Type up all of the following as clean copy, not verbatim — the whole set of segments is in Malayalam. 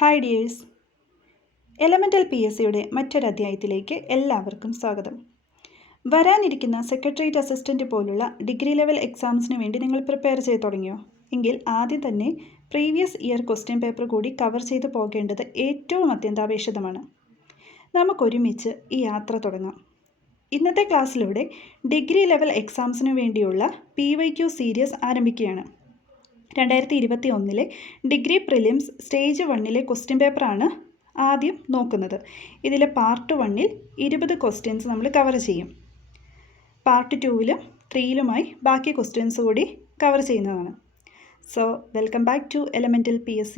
Hi dears, elemental P S സിയുടെ മറ്റൊരധ്യായത്തിലേക്ക് എല്ലാവർക്കും സ്വാഗതം. വരാനിരിക്കുന്ന സെക്രട്ടേറിയറ്റ് അസിസ്റ്റൻറ്റ് പോലുള്ള ഡിഗ്രി ലെവൽ എക്സാംസിന് വേണ്ടി നിങ്ങൾ പ്രിപ്പയർ ചെയ്ത് തുടങ്ങിയോ? എങ്കിൽ ആദ്യം തന്നെ പ്രീവിയസ് ഇയർ ക്വസ്റ്റ്യൻ പേപ്പർ കൂടി കവർ ചെയ്ത് പോകേണ്ടത് ഏറ്റവും അത്യന്താപേക്ഷിതമാണ്. നമുക്കൊരുമിച്ച് ഈ യാത്ര തുടങ്ങാം. ഇന്നത്തെ ക്ലാസ്സിലൂടെ ഡിഗ്രി ലെവൽ എക്സാംസിന് വേണ്ടിയുള്ള PYQ സീരീസ് ആരംഭിക്കുകയാണ്. 2021 ഡിഗ്രി പ്രിലിംസ് സ്റ്റേജ് 1 ക്വസ്റ്റ്യൻ പേപ്പറാണ് ആദ്യം നോക്കുന്നത്. ഇതിലെ പാർട്ട് 1 20 ക്വസ്റ്റ്യൻസ് നമ്മൾ കവർ ചെയ്യും. പാർട്ട് 2 3 ബാക്കി ക്വസ്റ്റ്യൻസ് കൂടി കവർ ചെയ്യുന്നതാണ്. So welcome back to elemental PSC.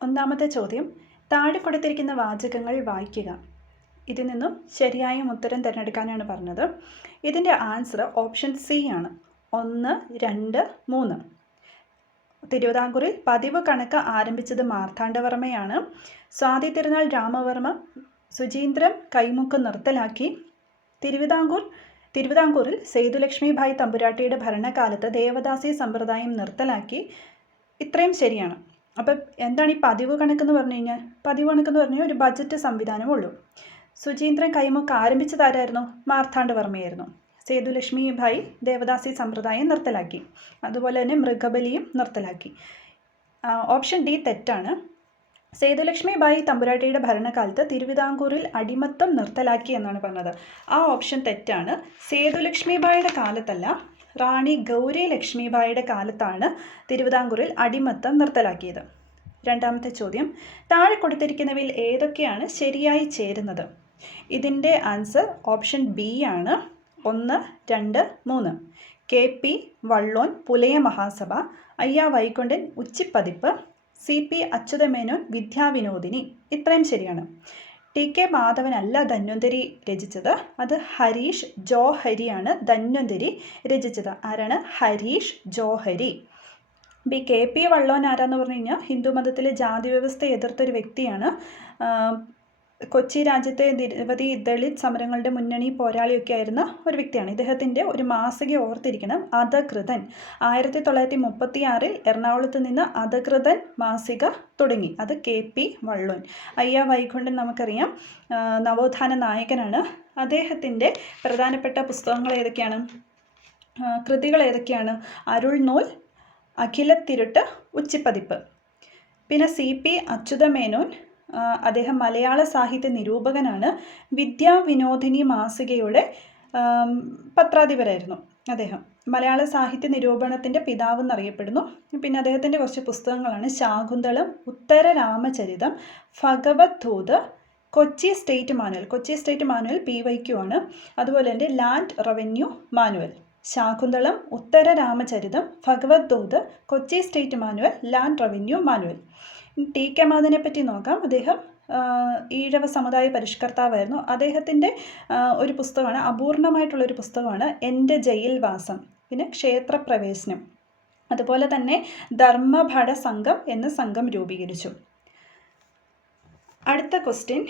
ഒന്നാമത്തെ ചോദ്യം, താഴെ കൊടുത്തിരിക്കുന്ന വാചകങ്ങൾ വായിക്കുക. ഇതിൽ നിന്നും ശരിയായ ഉത്തരം തിരഞ്ഞെടുക്കാനാണ് പറഞ്ഞത്. ഇതിൻ്റെ ആൻസർ ഓപ്ഷൻ സി ആണ്. 1, 2, 3. തിരുവിതാംകൂറിൽ പതിവ് കണക്ക് ആരംഭിച്ചത് മാർത്താണ്ഡവർമ്മയാണ്. സ്വാതി തിരുനാൾ രാമവർമ്മ സുചീന്ദ്രം കൈമുക്ക് നിർത്തലാക്കി. തിരുവിതാംകൂറിൽ സേതുലക്ഷ്മിഭായ് തമ്പുരാട്ടിയുടെ ഭരണകാലത്ത് ദേവദാസി സമ്പ്രദായം നിർത്തലാക്കി. ഇത്രയും ശരിയാണ്. അപ്പം എന്താണ് ഈ പതിവ് കണക്കെന്ന് പറഞ്ഞു കഴിഞ്ഞാൽ? പതിവ് കണക്കെന്ന് പറഞ്ഞാൽ ഒരു ബജറ്റ് സംവിധാനമുള്ളൂ. സുചീന്ദ്രൻ കൈമുക്ക് ആരംഭിച്ചതാരായിരുന്നു? മാർത്താണ്ഡവർമ്മയായിരുന്നു. സേതുലക്ഷ്മിഭായ് ദേവദാസി സമ്പ്രദായം നിർത്തലാക്കി. അതുപോലെ തന്നെ മൃഗബലിയും നിർത്തലാക്കി. ഓപ്ഷൻ ഡി തെറ്റാണ്. സേതുലക്ഷ്മിഭായ് തമ്പുരാട്ടിയുടെ ഭരണകാലത്ത് തിരുവിതാംകൂറിൽ അടിമത്തം നിർത്തലാക്കി എന്നാണ് പറഞ്ഞത്. ആ ഓപ്ഷൻ തെറ്റാണ്. സേതുലക്ഷ്മിഭായിയുടെ കാലത്തല്ല, റാണി ഗൗരി ലക്ഷ്മിഭായിയുടെ കാലത്താണ് തിരുവിതാംകൂറിൽ അടിമത്തം നിർത്തലാക്കിയത്. രണ്ടാമത്തെ ചോദ്യം, താഴെ കൊടുത്തിരിക്കുന്നവയിൽ ഏതൊക്കെയാണ് ശരിയായി ചേരുന്നത്? ഇതിൻ്റെ ആൻസർ ഓപ്ഷൻ ബി ആണ്. 1, 2, 3. KP വള്ളോൻ പുലയ മഹാസഭ, അയ്യ വൈകുണ്ഠൻ ഉച്ചിപ്പതിപ്പ്, CP അച്യുതമേനോൻ വിദ്യാവിനോദിനി. ഇത്രയും ശരിയാണ്. TK മാധവനല്ല ധന്വന്തരി രചിച്ചത്. അത് ഹരീഷ് ജോഹരിയാണ് ധന്വന്തരി രചിച്ചത്. ആരാണ്? ഹരീഷ് ജോഹരി. KP വള്ളോൻ ആരാന്ന് പറഞ്ഞു കഴിഞ്ഞാൽ ഹിന്ദു മതത്തിലെ ജാതി വ്യവസ്ഥ എതിർത്തൊരു വ്യക്തിയാണ്. കൊച്ചി രാജ്യത്തെ നിരവധി ദളിത് സമരങ്ങളുടെ മുന്നണി പോരാളിയൊക്കെ ആയിരുന്ന ഒരു വ്യക്തിയാണ്. ഇദ്ദേഹത്തിൻ്റെ ഒരു മാസിക ഓർത്തിരിക്കണം, അധകൃതൻ. 1936 എറണാകുളത്ത് നിന്ന് അധകൃതൻ മാസിക തുടങ്ങി. അത് KP വള്ളോൻ. അയ്യ വൈകുണ്ഠൻ നമുക്കറിയാം, നവോത്ഥാന നായകനാണ്. അദ്ദേഹത്തിൻ്റെ പ്രധാനപ്പെട്ട പുസ്തകങ്ങൾ ഏതൊക്കെയാണ്? കൃതികൾ ഏതൊക്കെയാണ്? അരുൾനൂൽ, അഖിലത്തിരുട്ട്, ഉച്ചിപ്പതിപ്പ്. പിന്നെ CP അച്യുതമേനോൻ, അദ്ദേഹം മലയാള സാഹിത്യ നിരൂപകനാണ്. വിദ്യാവിനോദിനി മാസികയുടെ പത്രാധിപരായിരുന്നു അദ്ദേഹം. മലയാള സാഹിത്യ നിരൂപണത്തിൻ്റെ പിതാവ് എന്നറിയപ്പെടുന്നു. പിന്നെ അദ്ദേഹത്തിൻ്റെ കുറച്ച് പുസ്തകങ്ങളാണ് Shakuntalam, Uttara Ramacharitam, Bhagavad Dooth, Kochi state manual. Kochi state manual PYQ ആണ്. അതുപോലെ തന്നെ land revenue manual. Shakuntalam, Uttara Ramacharitam, Bhagavad Dooth, Kochi state manual, land revenue manual. TK മാധവനെ പറ്റി നോക്കാം. അദ്ദേഹം ഈഴവ സമുദായ പരിഷ്കർത്താവായിരുന്നു. അദ്ദേഹത്തിൻ്റെ ഒരു പുസ്തകമാണ്, അപൂർണമായിട്ടുള്ളൊരു പുസ്തകമാണ് എൻ്റെ ജയിൽവാസം. പിന്നെ ക്ഷേത്രപ്രവേശനം. അതുപോലെ തന്നെ ധർമ്മഭട സംഘം എന്ന സംഘം രൂപീകരിച്ചു. അടുത്ത ക്വസ്റ്റ്യൻ,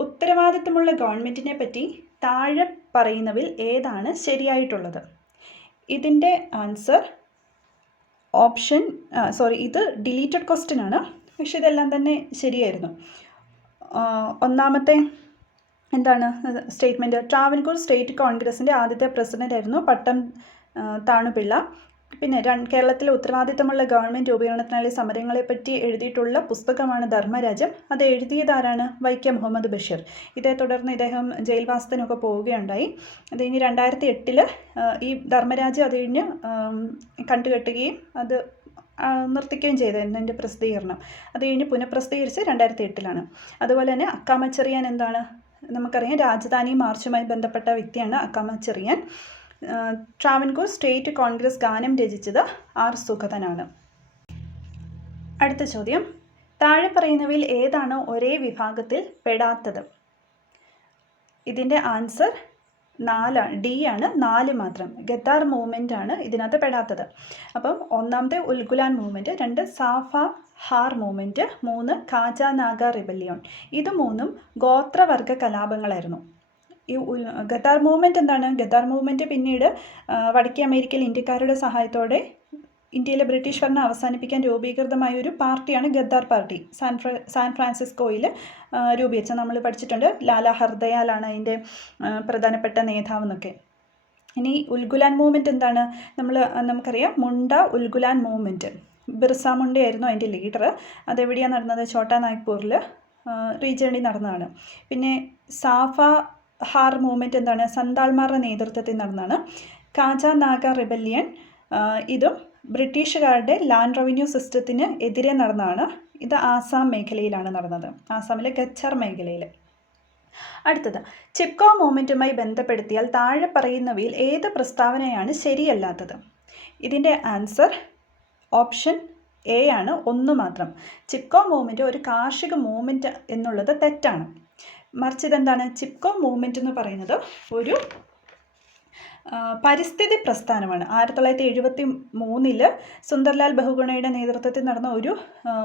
ഉത്തരവാദിത്തമുള്ള ഗവൺമെൻറ്റിനെ പറ്റി താഴെ പറയുന്നതിൽ ഏതാണ് ശരിയായിട്ടുള്ളത്? ഇതിൻ്റെ ആൻസർ ഓപ്ഷൻ ഇത് ഡിലീറ്റഡ് ക്വസ്റ്റ്യൻ ആണ്, പക്ഷെ ഇതെല്ലാം തന്നെ ശരിയായിരുന്നു. ഒന്നാമത്തെ എന്താണ് സ്റ്റേറ്റ്മെൻറ്റ്? ട്രാവൻകൂർ സ്റ്റേറ്റ് കോൺഗ്രസിൻ്റെ ആദ്യത്തെ പ്രസിഡൻ്റ് ആയിരുന്നു പട്ടം താണുപിള്ള. പിന്നെ കേരളത്തിലെ ഉത്തരവാദിത്തമുള്ള ഗവൺമെൻറ് രൂപീകരണത്തിനായി സമരങ്ങളെപ്പറ്റി എഴുതിയിട്ടുള്ള പുസ്തകമാണ് ധർമ്മരാജം. അത് എഴുതിയതാരാണ്? വൈക്കം മുഹമ്മദ് ബഷീർ. ഇതേ തുടർന്ന് ഇദ്ദേഹം ജയിൽവാസത്തിനൊക്കെ പോവുകയുണ്ടായി. അത് കഴിഞ്ഞ് 2008 ഈ ധർമ്മരാജം അത് കഴിഞ്ഞ് കണ്ടുകെട്ടുകയും അത് നിർത്തിക്കുകയും ചെയ്തായിരുന്നു എൻ്റെ പ്രസിദ്ധീകരണം. അത് കഴിഞ്ഞ് പുനഃപ്രസിദ്ധീകരിച്ച് 2008 അതുപോലെ തന്നെ അക്കാമച്ചെറിയാൻ എന്താണ് നമുക്കറിയാം, രാജധാനി മാർച്ചുമായി ബന്ധപ്പെട്ട വ്യക്തിയാണ് അക്കാമച്ചെറിയാൻ. ട്രാവൻകൂർ സ്റ്റേറ്റ് കോൺഗ്രസ് ഗാനം രചിച്ചത് R സുഗതനാണ്. അടുത്ത ചോദ്യം, താഴെ പറയുന്നവയിൽ ഏതാണ് ഒരേ വിഭാഗത്തിൽ പെടാത്തത്? ഇതിൻ്റെ ആൻസർ 4 D ആണ്. 4 മാത്രം. ഗദ്ദാർ മൂവ്മെൻ്റ് ആണ് ഇതിനകത്ത് പെടാത്തത്. അപ്പം ഒന്നാമത്തെ ഉൽഗുലാൻ മൂവ്മെൻറ്റ്, 2 സാഫ ഹാർ മൂവ്മെൻറ്റ്, 3 ഖാജ നാഗ റിബല്ലിയോൺ. ഇത് മൂന്നും ഗോത്രവർഗ കലാപങ്ങളായിരുന്നു. ഈ ഗദ്ദാർ മൂവ്മെൻറ്റ് എന്താണ്? ഗദ്ദാർ മൂവ്മെൻറ്റ് പിന്നീട് വടക്കേ അമേരിക്കയിൽ ഇന്ത്യക്കാരുടെ സഹായത്തോടെ ഇന്ത്യയിലെ ബ്രിട്ടീഷ് ഭരണം അവസാനിപ്പിക്കാൻ രൂപീകൃതമായ ഒരു പാർട്ടിയാണ് ഗദ്ദാർ പാർട്ടി. സാൻ ഫ്രാൻസിസ്കോയിൽ രൂപീകരിച്ച, നമ്മൾ പഠിച്ചിട്ടുണ്ട്, ലാലാ ഹർദയാലാണ് അതിൻ്റെ പ്രധാനപ്പെട്ട നേതാവെന്നൊക്കെ. ഇനി ഉൽഗുലാൻ മൂവ്മെൻറ്റ് എന്താണ്? നമുക്കറിയാം, മുണ്ട ഉൽഗുലാൻ മൂവ്മെൻറ്റ്. ബിർസ മുണ്ടയായിരുന്നു അതിൻ്റെ ലീഡർ. അതെവിടെയാണ് നടന്നത്? ഛോട്ടാ നാഗ്പൂരിൽ റീജിയണിൽ നടന്നതാണ്. പിന്നെ സാഫ ഹാർ മൂവ്മെൻറ്റ് എന്താണ്? സന്താൾമാരുടെ നേതൃത്വത്തിൽ നടന്നതാണ്. കാജ നാഗ റിബല്യൻ, ഇതും ബ്രിട്ടീഷുകാരുടെ ലാൻഡ് റവന്യൂ സിസ്റ്റത്തിന് എതിരെ നടന്നതാണ്. ഇത് ആസാം മേഖലയിലാണ് നടന്നത്, ആസാമിലെ കച്ചർ മേഖലയിൽ. അടുത്തത്, ചിപ്കോ മൂവ്മെൻറ്റുമായി ബന്ധപ്പെടുത്തിയാൽ താഴെ പറയുന്നവയിൽ ഏത് പ്രസ്താവനയാണ് ശരിയല്ലാത്തത്? ഇതിൻ്റെ ആൻസർ ഓപ്ഷൻ എ ആണ്, ഒന്ന് മാത്രം. ചിപ്കോ മൂവ്മെൻറ്റ് ഒരു കാർഷിക മൂവ്മെൻറ്റ് എന്നുള്ളത് തെറ്റാണ്. മറിച്ച് ഇതെന്താണ്? ചിപ്കോ മൂവ്മെൻറ്റ് എന്ന് പറയുന്നത് ഒരു പരിസ്ഥിതി പ്രസ്ഥാനമാണ്. 1973 സുന്ദർലാൽ ബഹുഗുണയുടെ നേതൃത്വത്തിൽ നടന്ന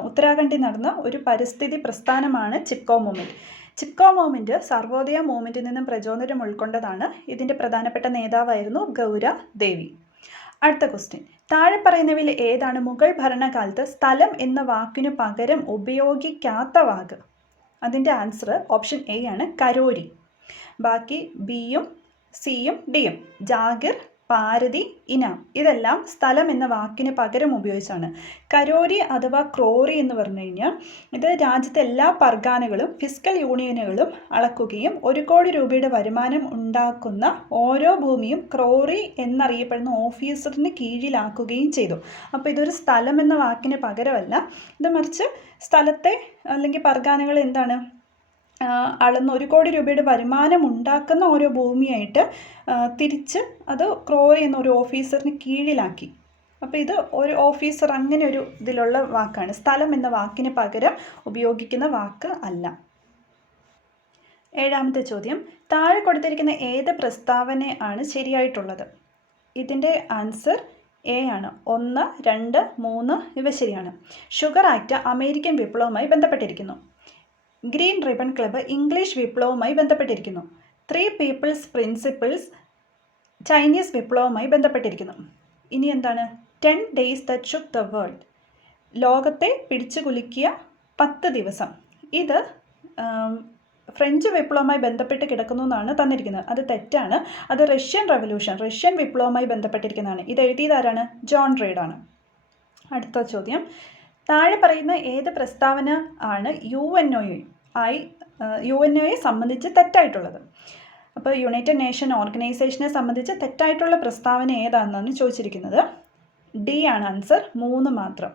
ഉത്തരാഖണ്ഡിൽ നടന്ന ഒരു പരിസ്ഥിതി പ്രസ്ഥാനമാണ് ചിപ്കോ മൂവ്മെൻറ്റ്. ചിപ്കോ മൂവ്മെൻറ്റ് സർവോദയ മൂവ്മെൻറ്റിൽ നിന്നും പ്രചോദനം ഉൾക്കൊണ്ടതാണ്. ഇതിൻ്റെ പ്രധാനപ്പെട്ട നേതാവായിരുന്നു ഗൗര ദേവി. അടുത്ത ക്വസ്റ്റ്യൻ, താഴെ പറയുന്നവയിൽ ഏതാണ് മുഗൾ ഭരണകാലത്ത് സ്ഥലം എന്ന വാക്കിനു പകരം ഉപയോഗിക്കാത്ത വാക്ക്? അതിൻ്റെ ആൻസർ ഓപ്ഷൻ എ ആണ്, കരോരി. ബാക്കി ബിയും സിയും ഡിയും, ജാഗിർ, പാരതി, ഇനാം, ഇതെല്ലാം സ്ഥലം എന്ന വാക്കിന് പകരം ഉപയോഗിച്ചാണ്. കരോരി അഥവാ ക്രോറി എന്ന് പറഞ്ഞു കഴിഞ്ഞാൽ ഇത് രാജ്യത്തെ എല്ലാ പർഗാനകളും ഫിസ്ക്കൽ യൂണിയനുകളും അളക്കുകയും 1 കോടി രൂപയുടെ വരുമാനം ഉണ്ടാക്കുന്ന ഓരോ ഭൂമിയും ക്രോറി എന്നറിയപ്പെടുന്ന ഓഫീസറിന് കീഴിലാക്കുകയും ചെയ്തു. അപ്പോൾ ഇതൊരു സ്ഥലം എന്ന വാക്കിന് പകരമല്ല, ഇത് മറിച്ച് സ്ഥലത്തെ അല്ലെങ്കിൽ പർഗാനകൾ എന്താണ് അളന്ന് 1 കോടി രൂപയുടെ വരുമാനം ഉണ്ടാക്കുന്ന ഓരോ ഭൂമിയായിട്ട് തിരിച്ച് അത് ക്രോറി എന്നൊരു ഓഫീസറിന് കീഴിലാക്കി. അപ്പോൾ ഇത് ഒരു ഓഫീസർ അങ്ങനെ ഒരു ഇതിലുള്ള വാക്കാണ്, സ്ഥലം എന്ന വാക്കിന് പകരം ഉപയോഗിക്കുന്ന വാക്ക് അല്ല. 7ാമത്തെ ചോദ്യം, താഴെ കൊടുത്തിരിക്കുന്ന ഏത് പ്രസ്താവന ആണ് ശരിയായിട്ടുള്ളത്? ഇതിൻ്റെ ആൻസർ എ ആണ്, 1, 2, 3 ഇവ ശരിയാണ്. ഷുഗർ ആക്ട് അമേരിക്കൻ വിപ്ലവവുമായി ബന്ധപ്പെട്ടിരിക്കുന്നു. ഗ്രീൻ റിബൺ ക്ലബ്ബ് ഇംഗ്ലീഷ് വിപ്ലവവുമായി ബന്ധപ്പെട്ടിരിക്കുന്നു. 3 പീപ്പിൾസ് പ്രിൻസിപ്പിൾസ് ചൈനീസ് വിപ്ലവവുമായി ബന്ധപ്പെട്ടിരിക്കുന്നു. ഇനി എന്താണ്? 10 days that shook the world, ലോകത്തെ പിടിച്ചു കുലുക്കിയ 10 ദിവസം. ഇത് ഫ്രഞ്ച് വിപ്ലവവുമായി ബന്ധപ്പെട്ട് കിടക്കുന്നു എന്നാണ് തന്നിരിക്കുന്നത്. അത് തെറ്റാണ്. അത് റഷ്യൻ വിപ്ലവവുമായി ബന്ധപ്പെട്ടിരിക്കുന്നതാണ്. ഇത് എഴുതിയതാരാണ്? ജോൺ റീഡ് ആണ്. അടുത്ത ചോദ്യം, താഴെ പറയുന്ന ഏത് പ്രസ്താവന ആണ് യുഎൻഒയെ സംബന്ധിച്ച് തെറ്റായിട്ടുള്ളത്? അപ്പോൾ യുണൈറ്റഡ് നേഷൻ ഓർഗനൈസേഷനെ സംബന്ധിച്ച് തെറ്റായിട്ടുള്ള പ്രസ്താവന ഏതാണെന്നാണ് ചോദിച്ചിരിക്കുന്നത്. ഡി ആണ് ആൻസർ, 3 മാത്രം.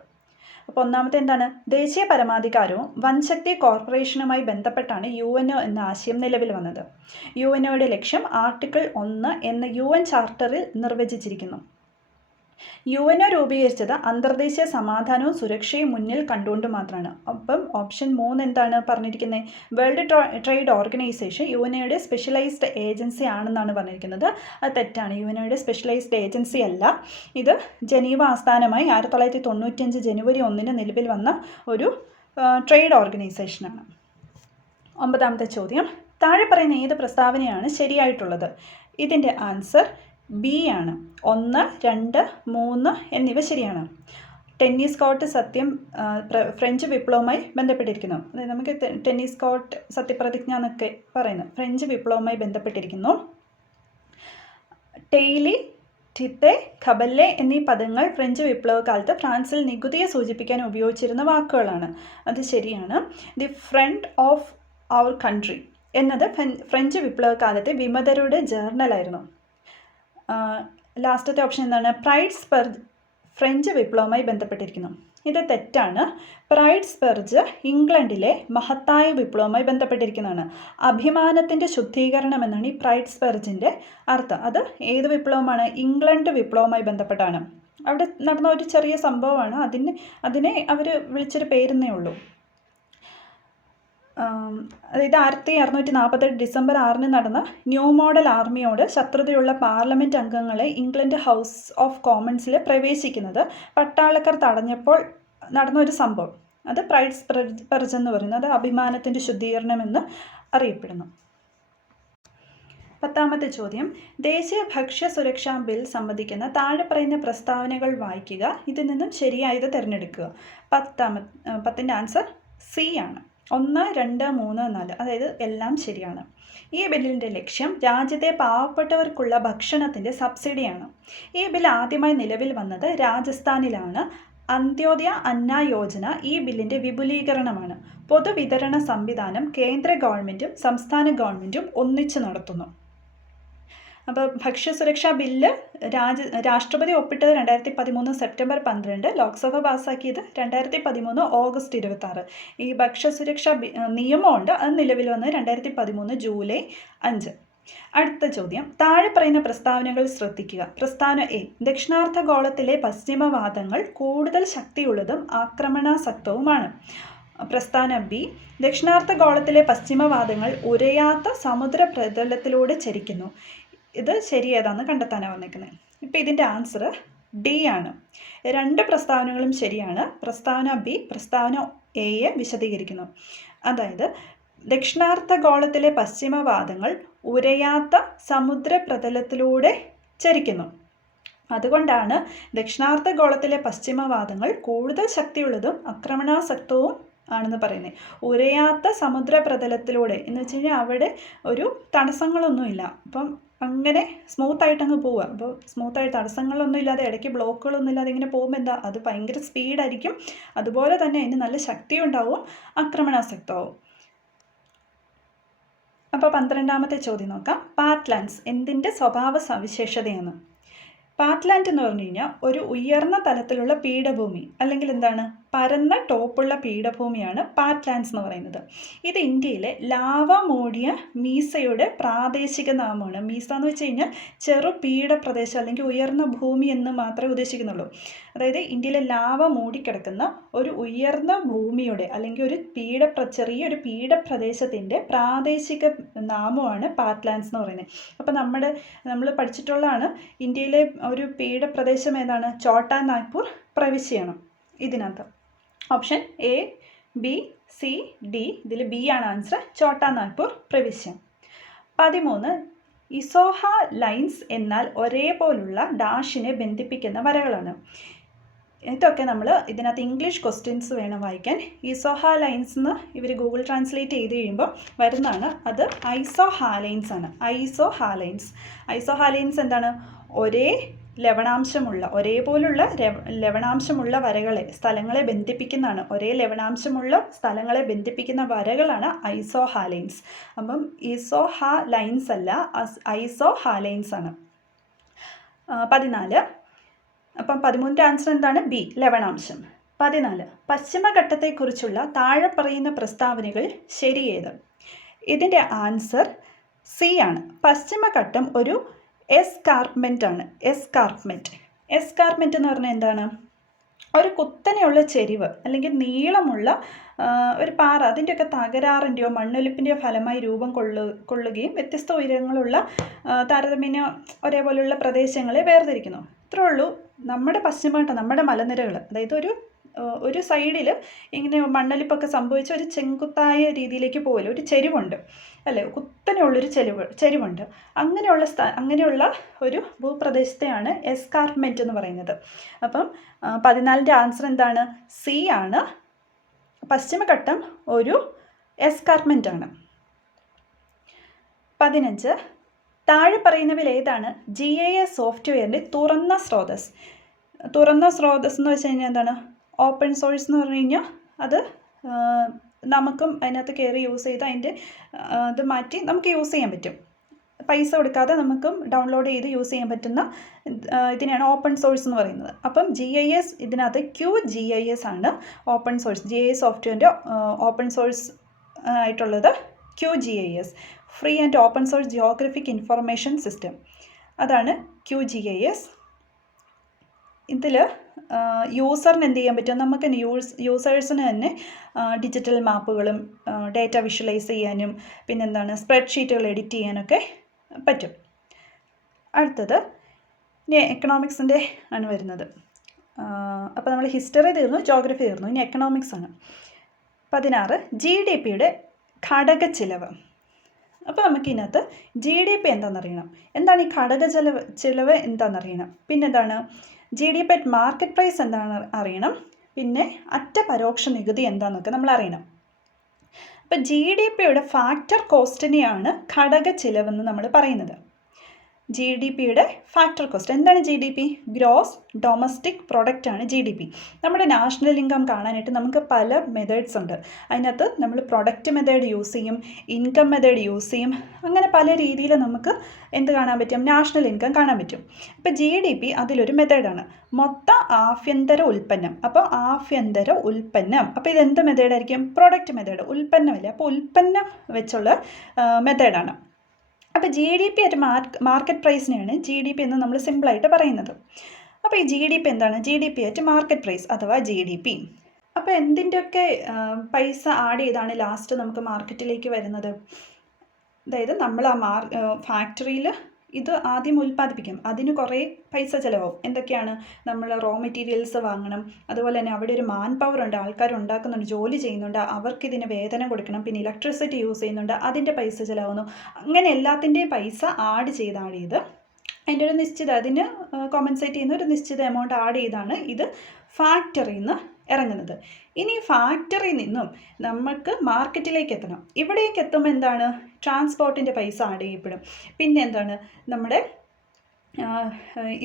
അപ്പോൾ ഒന്നാമത്തെ എന്താണ്? ദേശീയ പരമാധികാരവും വൻശക്തി കോർപ്പറേഷനുമായി ബന്ധപ്പെട്ടാണ് യുഎൻഒ എന്ന ആശയം നിലവിൽ വന്നത്. യുഎൻഒയുടെ ലക്ഷ്യം ആർട്ടിക്കിൾ 1 എന്ന UN ചാർട്ടറിൽ നിർവചിച്ചിരിക്കുന്നു. യുഎൻഒ രൂപീകരിച്ചത് അന്തർദേശീയ സമാധാനവും സുരക്ഷയും മുന്നിൽ കണ്ടുകൊണ്ട് മാത്രമാണ്. അപ്പം ഓപ്ഷൻ 3 എന്താണ് പറഞ്ഞിരിക്കുന്നത്? വേൾഡ് ട്രേഡ് ഓർഗനൈസേഷൻ യുഎൻഒയുടെ സ്പെഷ്യലൈസ്ഡ് ഏജൻസി ആണെന്നാണ് പറഞ്ഞിരിക്കുന്നത്. അത് തെറ്റാണ്. യുഎൻഒയുടെ സ്പെഷ്യലൈസ്ഡ് ഏജൻസി അല്ല. ഇത് ജനീവ ആസ്ഥാനമായി 1995 ജനുവരി 1 നിലവിൽ വന്ന ഒരു ട്രേഡ് ഓർഗനൈസേഷനാണ്. 9ാമത്തെ ചോദ്യം, താഴെ പറയുന്ന ഏത് പ്രസ്താവനയാണ് ശരിയായിട്ടുള്ളത്? ഇതിൻ്റെ ആൻസർ ബി ആണ്, 1, 2, 3 എന്നിവ ശരിയാണ്. ടെന്നീസ് കോർട്ട് സത്യം ഫ്രഞ്ച് വിപ്ലവവുമായി ബന്ധപ്പെട്ടിരിക്കുന്നു. അതായത് നമുക്ക് ടെന്നീസ് കോർട്ട് സത്യപ്രതിജ്ഞ എന്നൊക്കെ പറയുന്നത് ഫ്രഞ്ച് വിപ്ലവവുമായി ബന്ധപ്പെട്ടിരിക്കുന്നു. ടെയ്ലി, ഠിത്തെ, ഖബല്ലെ എന്നീ പദങ്ങൾ ഫ്രഞ്ച് വിപ്ലവകാലത്ത് ഫ്രാൻസിൽ നികുതിയെ സൂചിപ്പിക്കാൻ ഉപയോഗിച്ചിരുന്ന വാക്കുകളാണ്. അത് ശരിയാണ്. The front of our country എന്നത് ഫ്രഞ്ച് വിപ്ലവകാലത്തെ വിമതരുടെ ജേർണലായിരുന്നു. ലാസ്റ്റത്തെ ഓപ്ഷൻ എന്താണ്? പ്രൈഡ് സ്പെർജ് ഫ്രഞ്ച് വിപ്ലവവുമായി ബന്ധപ്പെട്ടിരിക്കുന്നു. ഇത് തെറ്റാണ്. പ്രൈഡ് സ്പെർജ് ഇംഗ്ലണ്ടിലെ മഹത്തായ വിപ്ലവവുമായി ബന്ധപ്പെട്ടിരിക്കുന്നതാണ്. അഭിമാനത്തിൻ്റെ ശുദ്ധീകരണം എന്നാണ് ഈ പ്രൈഡ് സ്പെർജിൻ്റെ അർത്ഥം. അത് ഏത് വിപ്ലവമാണ്? ഇംഗ്ലണ്ട് വിപ്ലവവുമായി ബന്ധപ്പെട്ടാണ്. അവിടെ നടന്ന ഒരു ചെറിയ സംഭവമാണ്. അതിനെ അവർ വിളിച്ചൊരു പേരെന്നേ ഉള്ളൂ. അതായത് 1648 ഡിസംബർ 6 നടന്ന ന്യൂ മോഡൽ ആർമിയോട് ശത്രുതയുള്ള പാർലമെൻറ്റ് അംഗങ്ങളെ ഇംഗ്ലണ്ട് ഹൗസ് ഓഫ് കോമൺസിൽ പ്രവേശിക്കുന്നത് പട്ടാളക്കാർ തടഞ്ഞപ്പോൾ നടന്ന ഒരു സംഭവം. അത് പ്രൈഡ് സ്പെർജ് എന്ന് പറയുന്നത്. അത് അഭിമാനത്തിൻ്റെ ശുദ്ധീകരണം എന്ന് അറിയപ്പെടുന്നു. 10ാമത്തെ ചോദ്യം, ദേശീയ ഭക്ഷ്യ സുരക്ഷാ ബിൽ സംബന്ധിക്കുന്ന താഴെ പറയുന്ന പ്രസ്താവനകൾ വായിക്കുക. ഇതിൽ നിന്നും ശരിയായത് തിരഞ്ഞെടുക്കുക. 10ൻ്റെ ആൻസർ സി ആണ്. 1, 2, 3, 4 അതായത് എല്ലാം ശരിയാണ്. ഈ ബില്ലിൻ്റെ ലക്ഷ്യം രാജ്യത്തെ പാവപ്പെട്ടവർക്കുള്ള ഭക്ഷണത്തിൻ്റെ സബ്സിഡിയാണ്. ഈ ബിൽ ആദ്യമായി നിലവിൽ വന്നത് രാജസ്ഥാനിലാണ്. അന്ത്യോദയ അന്ന യോജന ഈ ബില്ലിൻ്റെ വിപുലീകരണമാണ്. പൊതുവിതരണ സംവിധാനം കേന്ദ്ര ഗവൺമെൻറ്റും സംസ്ഥാന ഗവൺമെൻറ്റും ഒന്നിച്ചു നടത്തുന്നു. അപ്പോൾ ഭക്ഷ്യസുരക്ഷാ ബില്ല് രാഷ്ട്രപതി ഒപ്പിട്ടത് 2013 സെപ്റ്റംബർ 12, ലോക്സഭ പാസ്സാക്കിയത് 2013 ഓഗസ്റ്റ് 26. ഈ ഭക്ഷ്യസുരക്ഷാ നിയമമുണ്ട്, അത് നിലവിൽ വന്നത് 2013 ജൂലൈ 5. അടുത്ത ചോദ്യം, താഴെ പറയുന്ന പ്രസ്താവനകൾ ശ്രദ്ധിക്കുക. പ്രസ്താവന എ, ദക്ഷിണാർദ്ധഗോളത്തിലെ പശ്ചിമവാദങ്ങൾ കൂടുതൽ ശക്തിയുള്ളതും ആക്രമണാസക്തവുമാണ്. പ്രസ്താവന ബി, ദക്ഷിണാർദ്ധഗോളത്തിലെ പശ്ചിമവാദങ്ങൾ ഉരയാത്ത സമുദ്രപ്രതലത്തിലൂടെ ചരിക്കുന്നു. ഇത് ശരിയേതാണെന്ന് കണ്ടെത്താനാണ് വന്നിരിക്കുന്നത്. ഇപ്പോൾ ഇതിൻ്റെ ആൻസർ ഡി ആണ്. 2 പ്രസ്താവനകളും ശരിയാണ്. പ്രസ്താവന ബി പ്രസ്താവന എയെ വിശദീകരിക്കുന്നു. അതായത് ദക്ഷിണാർദ്ധഗോളത്തിലെ പശ്ചിമവാദങ്ങൾ ഉരയാത്ത സമുദ്രപ്രതലത്തിലൂടെ ചരിക്കുന്നു. അതുകൊണ്ടാണ് ദക്ഷിണാർദ്ധഗോളത്തിലെ പശ്ചിമവാദങ്ങൾ കൂടുതൽ ശക്തിയുള്ളതും ആക്രമണാസക്തവും ആണെന്ന് പറയുന്നത്. ഉരയാത്ത സമുദ്രപ്രതലത്തിലൂടെ എന്ന് വെച്ച് കഴിഞ്ഞാൽ അവിടെ ഒരു തടസ്സങ്ങളൊന്നുമില്ല. അപ്പം അങ്ങനെ സ്മൂത്തായിട്ട് അങ്ങ് പോവുക. അപ്പോൾ സ്മൂത്തായിട്ട് തടസ്സങ്ങളൊന്നും ഇല്ലാതെ ഇടയ്ക്ക് ബ്ലോക്കുകളൊന്നും ഇല്ലാതെ ഇങ്ങനെ പോകുമ്പോൾ എന്താ, അത് ഭയങ്കര സ്പീഡായിരിക്കും. അതുപോലെ തന്നെ അതിന് നല്ല ശക്തി ഉണ്ടാവും, ആക്രമണാസക്തമാവും. അപ്പോൾ 12ാമത്തെ ചോദ്യം നോക്കാം. പാർട്ട്ലാൻഡ്സ് എന്തിൻ്റെ സ്വഭാവ സവിശേഷതയാണ്? പാർട്ട്ലാൻഡ് എന്ന് പറഞ്ഞു കഴിഞ്ഞാൽ ഒരു ഉയർന്ന തലത്തിലുള്ള പീഠഭൂമി, അല്ലെങ്കിൽ എന്താണ്, പരന്ന ടോപ്പുള്ള പീഠഭൂമിയാണ് പാർട്ട്ലാൻഡ്സ് എന്ന് പറയുന്നത്. ഇത് ഇന്ത്യയിലെ ലാവ മൂടിയ മീസയുടെ പ്രാദേശിക നാമമാണ്. മീസ എന്ന് വെച്ച് കഴിഞ്ഞാൽ ചെറു പീഠപ്രദേശം അല്ലെങ്കിൽ ഉയർന്ന ഭൂമി എന്ന് മാത്രമേ ഉദ്ദേശിക്കുന്നുള്ളൂ. അതായത് ഇന്ത്യയിലെ ലാവ മൂടിക്കിടക്കുന്ന ഒരു ഉയർന്ന ഭൂമിയുടെ അല്ലെങ്കിൽ ഒരു ചെറിയൊരു പീഠപ്രദേശത്തിൻ്റെ പ്രാദേശിക നാമമാണ് പാർട്ട്ലാൻഡ്സ് എന്ന് പറയുന്നത്. അപ്പോൾ നമ്മൾ പഠിച്ചിട്ടുള്ളതാണ് ഇന്ത്യയിലെ ഒരു പീഠപ്രദേശം ഏതാണ്? ഛോട്ടാ നാഗ്പൂർ പ്രവിശ്യയാണ് ഇതിനകത്ത്. Option A, B, C, D. ഇതിൽ ബി ആണ് ആൻസർ, ഛോട്ടാ നാഗ്പൂർ പ്രവിശ്യ. 13, ഇസോഹ ലൈൻസ് എന്നാൽ ഒരേപോലുള്ള ഡാഷിനെ ബന്ധിപ്പിക്കുന്ന വരകളാണ്. ഇതൊക്കെ നമ്മൾ ഇതിനകത്ത് ഇംഗ്ലീഷ് ക്വസ്റ്റ്യൻസ് വേണം വായിക്കാൻ. ഇസോഹ ലൈൻസ് എന്ന് ഇവർ ഗൂഗിൾ ട്രാൻസ്ലേറ്റ് ചെയ്ത് കഴിയുമ്പോൾ വരുന്നതാണ്, അത് ഐസോഹാലൈൻസ് ആണ്. ഐസോഹാലൈൻസ് എന്താണ്? ഒരേപോലുള്ള ലവണാംശമുള്ള സ്ഥലങ്ങളെ ബന്ധിപ്പിക്കുന്നതാണ്. ഒരേ ലവണാംശമുള്ള സ്ഥലങ്ങളെ ബന്ധിപ്പിക്കുന്ന വരകളാണ് ഐസോഹാലൈൻസ്. അപ്പം ഇസോഹാലൈൻസ് അല്ല, ഐസോഹാലൈൻസ് ആണ്. 14, അപ്പം 13ൻ്റെ ആൻസർ എന്താണ്? ബി, ലവണാംശം. 14, പശ്ചിമഘട്ടത്തെക്കുറിച്ചുള്ള താഴെ പറയുന്ന പ്രസ്താവനകൾ ശരിയേത്? ഇതിൻ്റെ ആൻസർ സി ആണ്. പശ്ചിമഘട്ടം ഒരു എസ്കാർപ്മെൻ്റ് ആണ്. എസ്കാർപ്മെൻ്റ് എന്ന് പറഞ്ഞാൽ എന്താണ്? ഒരു കുത്തനെയുള്ള ചെരിവ് അല്ലെങ്കിൽ നീളമുള്ള ഒരു പാറ, അതിൻ്റെയൊക്കെ തകരാറിൻ്റെയോ മണ്ണൊലിപ്പിൻ്റെയോ ഫലമായി രൂപം കൊള്ളുകയും വ്യത്യസ്ത ഉയരങ്ങളുള്ള താരതമ്യേന ഒരേപോലെയുള്ള പ്രദേശങ്ങളെ വേർതിരിക്കുന്നു. ഇത്രേ ഉള്ളൂ. നമ്മുടെ പശ്ചിമഘട്ടം, നമ്മുടെ മലനിരകൾ, അതായത് ഒരു സൈഡിൽ ഇങ്ങനെ മണ്ണൊലിപ്പൊക്കെ സംഭവിച്ച ഒരു ചെങ്കുത്തായ രീതിയിലേക്ക് പോകല്ലോ, ഒരു ചെരിവുണ്ട് അല്ലേ, കുത്തനെയുള്ളൊരു ചെരിവുണ്ട്. അങ്ങനെയുള്ള ഒരു ഭൂപ്രദേശത്തെയാണ് എസ്കാർപ്മെൻ്റ് എന്ന് പറയുന്നത്. അപ്പം 14ൻ്റെ ആൻസർ എന്താണ്? സി ആണ്. പശ്ചിമഘട്ടം ഒരു എസ്കാർപ്മെൻ്റ് ആണ്. 15, താഴെ പറയുന്നവയിൽ ഏതാണ് GIS സോഫ്റ്റ്വെയറിൻ്റെ തുറന്ന സ്രോതസ് എന്ന് വെച്ച് കഴിഞ്ഞാൽ എന്താണ്? ഓപ്പൺ സോഴ്സ് എന്ന് പറഞ്ഞു കഴിഞ്ഞാൽ അത് നമുക്കും അതിനകത്ത് കയറി യൂസ് ചെയ്ത് അതിൻ്റെ ഇത് മാറ്റി നമുക്ക് യൂസ് ചെയ്യാൻ പറ്റും. പൈസ കൊടുക്കാതെ നമുക്കും ഡൗൺലോഡ് ചെയ്ത് യൂസ് ചെയ്യാൻ പറ്റുന്ന ഇതിനെയാണ് ഓപ്പൺ സോഴ്സ് എന്ന് പറയുന്നത്. അപ്പം GIS ഇതിനകത്ത് QGIS ആണ് ഓപ്പൺ സോഴ്സ്. GIS സോഫ്റ്റ്വെയറിൻ്റെ ഓപ്പൺ സോഴ്സ് ആയിട്ടുള്ളത് QGIS, free and open source geographic information system, അതാണ് QGIS. ഇതിൽ യൂസറിന് എന്ത് ചെയ്യാൻ പറ്റും? നമുക്ക് യൂസേഴ്സിന് തന്നെ ഡിജിറ്റൽ മാപ്പുകളും ഡേറ്റ വിഷ്വലൈസ് ചെയ്യാനും പിന്നെന്താണ് സ്പ്രെഡ്ഷീറ്റുകൾ എഡിറ്റ് ചെയ്യാനൊക്കെ പറ്റും. അടുത്തത് ഇനി എക്കണോമിക്സിൻ്റെ ആണ് വരുന്നത്. അപ്പോൾ നമ്മൾ ഹിസ്റ്ററി തീർന്നു, ജോഗ്രഫി തീർന്നു, ഇനി എക്കണോമിക്സ് ആണ്. 16, GDPയുടെ ഘടക ചിലവ്. അപ്പോൾ നമുക്കിതിനകത്ത് GDP എന്താണെന്നറിയണം, എന്താണ് ഈ ഘടക ചിലവ് എന്താണെന്നറിയണം, പിന്നെ എന്താണ് GDP അറ്റ് മാർക്കറ്റ് പ്രൈസ് എന്താണെന്ന് അറിയണം, പിന്നെ അറ്റ പരോക്ഷ നികുതി എന്താണെന്നൊക്കെ നമ്മൾ അറിയണം. അപ്പോൾ GDPയുടെ ഫാക്ടർ കോസ്റ്റിനെയാണ് ഘടക ചിലവെന്ന് നമ്മൾ പറയുന്നത്. GDPയുടെ ഫാക്ടർ കോസ്റ്റ് എന്താണ്? GDP ഗ്രോസ് ഡൊമസ്റ്റിക് പ്രൊഡക്റ്റ് ആണ് GDP. നമ്മുടെ നാഷണൽ ഇൻകം കാണാനായിട്ട് നമുക്ക് പല മെത്തേഡ്സ് ഉണ്ട്. അതിനകത്ത് നമ്മൾ പ്രൊഡക്റ്റ് മെത്തേഡ് യൂസ് ചെയ്യും, ഇൻകം മെത്തേഡ് യൂസ് ചെയ്യും, അങ്ങനെ പല രീതിയിൽ നമുക്ക് എന്ത് കാണാൻ പറ്റും? നാഷണൽ ഇൻകം കാണാൻ പറ്റും. അപ്പോൾ GDP അതിലൊരു മെത്തേഡാണ്. മൊത്ത ആഭ്യന്തര ഉൽപ്പന്നം. അപ്പോൾ ആഭ്യന്തര ഉൽപ്പന്നം, അപ്പോൾ ഇതെന്ത് മെത്തേഡായിരിക്കും? Product method, ഉൽപ്പന്നമല്ല. അപ്പോൾ ഉൽപ്പന്നം വെച്ചുള്ള മെത്തേഡാണ്. അപ്പോൾ GDP അറ്റ് മാർക്കറ്റ് പ്രൈസിനെയാണ് GDP എന്ന് നമ്മൾ സിമ്പിളായിട്ട് പറയുന്നത്. അപ്പോൾ ഈ GDP എന്താണ്? GDP അറ്റ് മാർക്കറ്റ് പ്രൈസ് അഥവാ GDP. അപ്പോൾ എന്തിൻ്റെയൊക്കെ പൈസ ആഡ് ചെയ്താണ് ലാസ്റ്റ് നമുക്ക് മാർക്കറ്റിലേക്ക് വരുന്നത്? അതായത് നമ്മൾ ആ ഫാക്ടറിയിൽ ഇത് ആദ്യം ഉൽപ്പാദിപ്പിക്കും, അതിന് കുറേ പൈസ ചിലവാകും. എന്തൊക്കെയാണ്? നമ്മൾ റോ മെറ്റീരിയൽസ് വാങ്ങണം, അതുപോലെ തന്നെ അവിടെ ഒരു മാൻ പവർ ഉണ്ട്, ആൾക്കാർ ഉണ്ടാക്കുന്നുണ്ട്, ജോലി ചെയ്യുന്നുണ്ട്, അവർക്ക് ഇതിന് വേതനം കൊടുക്കണം, പിന്നെ ഇലക്ട്രിസിറ്റി യൂസ് ചെയ്യുന്നുണ്ട്, അതിൻ്റെ പൈസ ചിലവാകുന്നു. അങ്ങനെ എല്ലാത്തിൻ്റെയും പൈസ ആഡ് ചെയ്ത് അതിൻ്റെ ഒരു നിശ്ചിത, അതിന് കോമ്പൻസേറ്റ് ചെയ്യുന്ന ഒരു നിശ്ചിത എമൗണ്ട് ആഡ് ചെയ്താണ് ഇത് ഫാക്ടറിയിൽ നിന്ന് ഇറങ്ങുന്നത്. ഇനി ഫാക്ടറിയിൽ നിന്നും നമുക്ക് മാർക്കറ്റിലേക്ക് എത്തണം. ഇവിടേക്ക് എത്തുമ്പോൾ എന്താണ്? ട്രാൻസ്പോർട്ടിൻ്റെ പൈസ ആഡ് ചെയ്യപ്പെടും. പിന്നെ എന്താണ്? നമ്മുടെ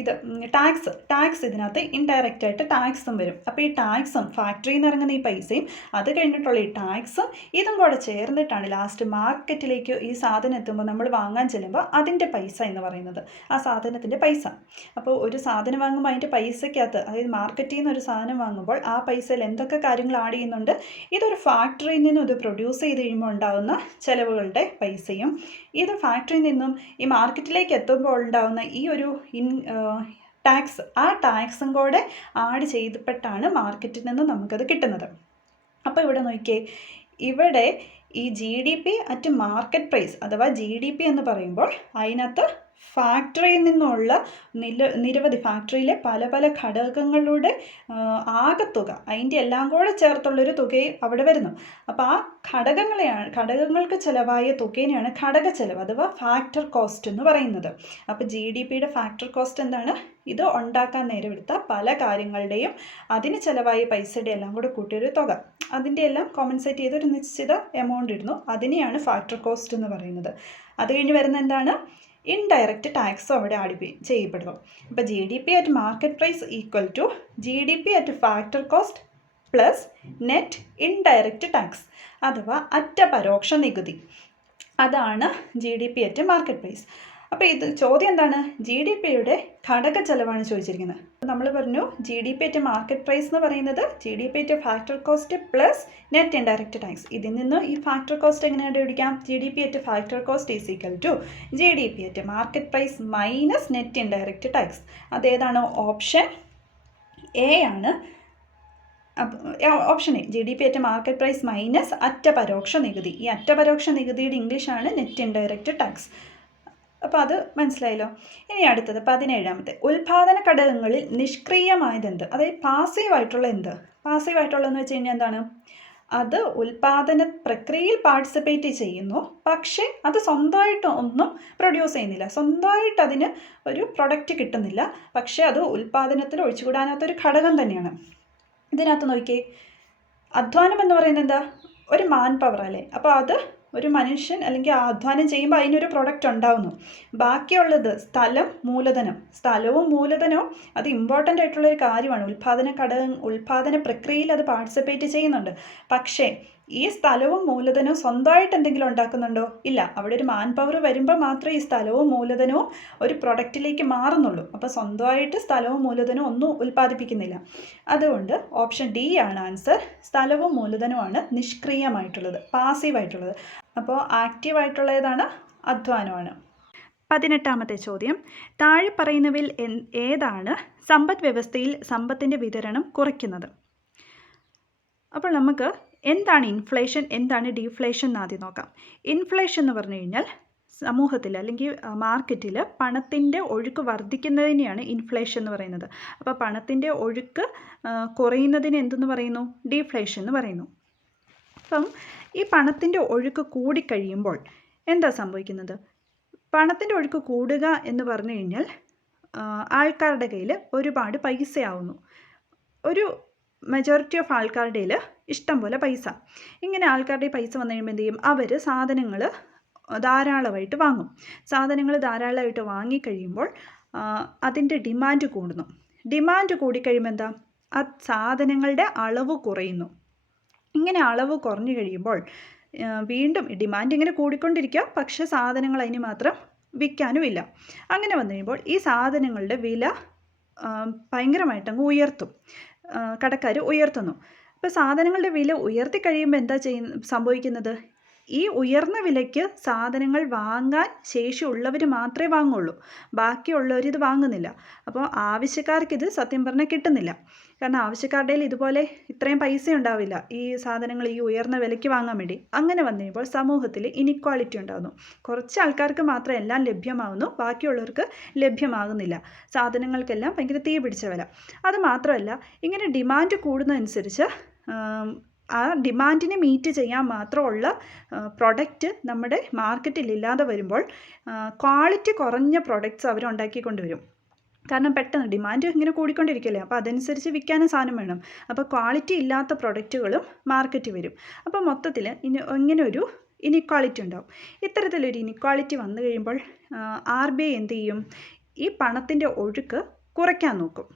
ഇത് ടാക്സ് ഇതിനകത്ത് ഇൻഡയറക്റ്റ് ആയിട്ട് ടാക്സും വരും. അപ്പോൾ ഈ ടാക്സും ഫാക്ടറിയിൽ നിന്ന് ഇറങ്ങുന്ന ഈ പൈസയും അത് കഴിഞ്ഞിട്ടുള്ള ഈ ടാക്സും ഇതും കൂടെ ചേർന്നിട്ടാണ് ലാസ്റ്റ് മാർക്കറ്റിലേക്ക് ഈ സാധനം എത്തുമ്പോൾ നമ്മൾ വാങ്ങാൻ ചെല്ലുമ്പോൾ അതിൻ്റെ പൈസ എന്ന് പറയുന്നത്, ആ സാധനത്തിൻ്റെ പൈസ. അപ്പോൾ ഒരു സാധനം വാങ്ങുമ്പോൾ അതിൻ്റെ പൈസയ്ക്കകത്ത്, അതായത് മാർക്കറ്റിൽ നിന്ന് ഒരു സാധനം വാങ്ങുമ്പോൾ ആ പൈസയിൽ എന്തൊക്കെ കാര്യങ്ങൾ ആഡ് ചെയ്യുന്നുണ്ട്? ഇതൊരു ഫാക്ടറിയിൽ നിന്നും ഇത് പ്രൊഡ്യൂസ് ചെയ്ത് കഴിയുമ്പോൾ ഉണ്ടാകുന്ന ചിലവുകളുടെ പൈസയും, ഇത് ഫാക്ടറിയിൽ നിന്നും ഈ മാർക്കറ്റിലേക്ക് എത്തുമ്പോൾ ഉണ്ടാകുന്ന ഈ ഒരു ടാക്സ്, ആ ടാക്സും കൂടെ ആഡ് ചെയ്തപ്പെട്ടാണ് മാർക്കറ്റിൽ നിന്ന് നമുക്കത് കിട്ടുന്നത്. അപ്പോൾ ഇവിടെ നോക്കിയേ, ഇവിടെ ഈ GDP അറ്റ് മാർക്കറ്റ് പ്രൈസ് അഥവാ GDP എന്ന് പറയുമ്പോൾ അതിനകത്ത് ഫാക്ടറിയിൽ നിന്നുള്ള നിരവധി ഫാക്ടറിയിലെ പല പല ഘടകങ്ങളുടെ ആകെത്തുക, അതിൻ്റെ എല്ലാം കൂടെ ചേർത്തുള്ളൊരു തുകയും അവിടെ വരുന്നു. അപ്പോൾ ആ ഘടകങ്ങൾക്ക് ചിലവായ തുകേനെയാണ് ഘടക ചിലവ് അഥവാ ഫാക്ടർ കോസ്റ്റ് എന്ന് പറയുന്നത്. അപ്പോൾ GDPയുടെ ഫാക്ടർ കോസ്റ്റ് എന്താണ്? ഇത് ഉണ്ടാക്കാൻ നേരമെടുത്ത പല കാര്യങ്ങളുടെയും അതിന് ചിലവായ പൈസയുടെ എല്ലാം കൂടെ കൂട്ടിയൊരു തുക, അതിൻ്റെ എല്ലാം കോമ്പൻസേറ്റ് ചെയ്തൊരു നിശ്ചിത എമൗണ്ട് ഇടുന്നു, അതിനെയാണ് ഫാക്ടർ കോസ്റ്റ് എന്ന് പറയുന്നത്. അത് കഴിഞ്ഞ് വരുന്ന എന്താണ്? ഇൻഡയറക്റ്റ് ടാക്സും അവിടെ ആഡ് ചെയ്യപ്പെടുന്നു. അപ്പോൾ GDP at market price equal to GDP at factor cost plus net indirect tax അഥവാ അറ്റ പരോക്ഷ നികുതി. അതാണ് GDP അറ്റ് മാർക്കറ്റ് പ്രൈസ്. അപ്പോൾ ഇത് ചോദ്യം എന്താണ്? GDPയുടെ ഘടക ചെലവാണ് ചോദിച്ചിരിക്കുന്നത്. നമ്മൾ പറഞ്ഞു GDP അറ്റ് മാർക്കറ്റ് പ്രൈസ് എന്ന് പറയുന്നത് GDP at factor cost plus net indirect tax. ഇതിൽ നിന്ന് ഈ ഫാക്ടർ കോസ്റ്റ് എങ്ങനെ കണ്ടുപിടിക്കാം? GDP at factor cost is equal to GDP at market price minus net indirect tax. അതേതാണ്? ഓപ്ഷൻ എ ആണ്. Option A, GDP at market price minus അറ്റ പരോക്ഷ നികുതി. ഈ അറ്റ പരോക്ഷ നികുതിയുടെ ഇംഗ്ലീഷാണ് നെറ്റ് ഇൻഡയറക്റ്റ് ടാക്സ്. അപ്പോൾ അത് മനസ്സിലായല്ലോ. ഇനി അടുത്തത് 17ാമത്തെ, ഉൽപാദന ഘടകങ്ങളിൽ നിഷ്ക്രിയമായതെന്ത്? അതായത് പാസീവായിട്ടുള്ള എന്ത്? പാസീവായിട്ടുള്ളതെന്ന് വെച്ച് കഴിഞ്ഞാൽ എന്താണ്? അത് ഉൽപാദന പ്രക്രിയയിൽ പാർട്ടിസിപ്പേറ്റ് ചെയ്യുന്നു, പക്ഷേ അത് സ്വന്തമായിട്ട് ഒന്നും പ്രൊഡ്യൂസ് ചെയ്യുന്നില്ല, സ്വന്തമായിട്ട് അതിന് ഒരു പ്രൊഡക്റ്റ് കിട്ടുന്നില്ല, പക്ഷേ അത് ഉൽപാദനത്തിൽ ഒഴിച്ചുകൂടാനാത്തൊരു ഘടകം തന്നെയാണ്. ഇതിനകത്ത് നോക്കിയേ, അധ്വാനം എന്ന് പറയുന്നത് എന്താ? ഒരു മാൻ പവർ അല്ലേ? അപ്പോൾ അത് ഒരു മനുഷ്യൻ അല്ലെങ്കിൽ അധ്വാനം ചെയ്യുമ്പോൾ അതിനൊരു പ്രൊഡക്റ്റ് ഉണ്ടാവുന്നു. ബാക്കിയുള്ളത് സ്ഥലവും മൂലധനവും അത് ഇമ്പോർട്ടൻ്റ് ആയിട്ടുള്ളൊരു കാര്യമാണ്. ഉൽപാദന പ്രക്രിയയിൽ അത് പാർട്ടിസിപ്പേറ്റ് ചെയ്യുന്നുണ്ട്. പക്ഷേ ഈ സ്ഥലവും മൂലധനവും സ്വന്തമായിട്ട് എന്തെങ്കിലും ഉണ്ടാക്കുന്നുണ്ടോ? ഇല്ല. അവിടെ ഒരു മാൻ പവർ വരുമ്പോൾ മാത്രമേ ഈ സ്ഥലവും മൂലധനവും ഒരു പ്രൊഡക്റ്റിലേക്ക് മാറുന്നുള്ളൂ. അപ്പോൾ സ്വന്തമായിട്ട് സ്ഥലവും മൂലധനവും ഒന്നും ഉൽപ്പാദിപ്പിക്കുന്നില്ല. അതുകൊണ്ട് ഓപ്ഷൻ ഡി ആണ് ആൻസർ. സ്ഥലവും മൂലധനവുമാണ് നിഷ്ക്രിയമായിട്ടുള്ളത്, പാസീവായിട്ടുള്ളത്. അപ്പോൾ ആക്റ്റീവായിട്ടുള്ളതാണ് അധ്വാനമാണ്. 18ാമത്തെ ചോദ്യം, താഴെ പറയുന്നവയിൽ ഏതാണ് സമ്പദ് വ്യവസ്ഥയിൽ സമ്പത്തിൻ്റെ വിതരണം കുറയ്ക്കുന്നത്? അപ്പോൾ നമുക്ക് എന്താണ് ഇൻഫ്ലേഷൻ, എന്താണ് ഡീഫ്ലേഷൻ എന്ന് ആദ്യം നോക്കാം. ഇൻഫ്ലേഷൻ എന്ന് പറഞ്ഞു കഴിഞ്ഞാൽ സമൂഹത്തിൽ അല്ലെങ്കിൽ മാർക്കറ്റിൽ പണത്തിൻ്റെ ഒഴുക്ക് വർദ്ധിക്കുന്നതിനെയാണ് ഇൻഫ്ലേഷൻ എന്ന് പറയുന്നത്. അപ്പോൾ പണത്തിൻ്റെ ഒഴുക്ക് കുറയുന്നതിന് എന്തെന്ന് പറയുന്നു? ഡീഫ്ലേഷൻ എന്ന് പറയുന്നു. അപ്പം ഈ പണത്തിൻ്റെ ഒഴുക്ക് കൂടിക്കഴിയുമ്പോൾ എന്താ സംഭവിക്കുന്നത്? പണത്തിൻ്റെ ഒഴുക്ക് കൂടുക എന്ന് പറഞ്ഞു കഴിഞ്ഞാൽ ആൾക്കാരുടെ കയ്യിൽ ഒരുപാട് പൈസയാവുന്നു. ഒരു മെജോറിറ്റി ഓഫ് ആൾക്കാരുടെ കയ്യിൽ ഇഷ്ടം പോലെ പൈസ. ഇങ്ങനെ ആൾക്കാരുടെ പൈസ വന്നു കഴിയുമ്പോൾ എന്ത് ചെയ്യും? അവർ സാധനങ്ങൾ ധാരാളമായിട്ട് വാങ്ങും. സാധനങ്ങൾ ധാരാളമായിട്ട് വാങ്ങിക്കഴിയുമ്പോൾ അതിൻ്റെ ഡിമാൻഡ് കൂടുന്നു. ഡിമാൻഡ് കൂടിക്കഴിയുമ്പോൾ എന്താ? ആ സാധനങ്ങളുടെ അളവ് കുറയുന്നു. ഇങ്ങനെ അളവ് കുറഞ്ഞു കഴിയുമ്പോൾ വീണ്ടും ഡിമാൻഡ് ഇങ്ങനെ കൂടിക്കൊണ്ടിരിക്കുക, പക്ഷേ സാധനങ്ങൾ അതിന് മാത്രം വിൽക്കാനുമില്ല. അങ്ങനെ വന്നു കഴിയുമ്പോൾ ഈ സാധനങ്ങളുടെ വില ഭയങ്കരമായിട്ടങ്ങ് ഉയർത്തും. കടക്കാർ ഉയർത്തുന്നു. അപ്പോൾ സാധനങ്ങളുടെ വില ഉയർത്തി കഴിയുമ്പോൾ എന്താ സംഭവിക്കുന്നത്? ഈ ഉയർന്ന വിലയ്ക്ക് സാധനങ്ങൾ വാങ്ങാൻ ശേഷിയുള്ളവർ മാത്രമേ വാങ്ങുള്ളൂ. ബാക്കിയുള്ളവർ ഇത് വാങ്ങുന്നില്ല. അപ്പോൾ ആവശ്യക്കാർക്കിത് സത്യം പറഞ്ഞാൽ കിട്ടുന്നില്ല. കാരണം ആവശ്യക്കാരുടെ ഇതുപോലെ ഇത്രയും പൈസ ഉണ്ടാവില്ല ഈ സാധനങ്ങൾ ഈ ഉയർന്ന വിലയ്ക്ക് വാങ്ങാൻ വേണ്ടി. അങ്ങനെ വന്നു കഴിയുമ്പോൾ സമൂഹത്തിൽ ഇനിക്വാളിറ്റി ഉണ്ടാകുന്നു. കുറച്ച് ആൾക്കാർക്ക് മാത്രം എല്ലാം ലഭ്യമാകുന്നു, ബാക്കിയുള്ളവർക്ക് ലഭ്യമാകുന്നില്ല. സാധനങ്ങൾക്കെല്ലാം ഭയങ്കര തീ പിടിച്ച വില. അത് മാത്രമല്ല, ഇങ്ങനെ ഡിമാൻഡ് കൂടുന്നതനുസരിച്ച് ആ ഡിമാൻഡിനെ മീറ്റ് ചെയ്യാൻ മാത്രമുള്ള പ്രൊഡക്റ്റ് നമ്മുടെ മാർക്കറ്റിൽ ഇല്ലാതെ വരുമ്പോൾ ക്വാളിറ്റി കുറഞ്ഞ പ്രൊഡക്ട്സ് അവരുണ്ടാക്കിക്കൊണ്ട് വരും. കാരണം പെട്ടെന്ന് ഡിമാൻഡ് ഇങ്ങനെ കൂടിക്കൊണ്ടിരിക്കുകയല്ലേ, അപ്പോൾ അതനുസരിച്ച് വിൽക്കാനും സാധനം വേണം. അപ്പോൾ ക്വാളിറ്റി ഇല്ലാത്ത പ്രൊഡക്റ്റുകളും മാർക്കറ്റിൽ വരും. അപ്പോൾ മൊത്തത്തിൽ ഇങ്ങനെ ഒരു ഇനിക്വാളിറ്റി ഉണ്ടാവും. ഇത്തരത്തിലൊരു ഇനിക്വാളിറ്റി വന്നു കഴിയുമ്പോൾ RBI എന്ത് ചെയ്യും? ഈ പണത്തിൻ്റെ ഒഴുക്ക് കുറയ്ക്കാൻ നോക്കും.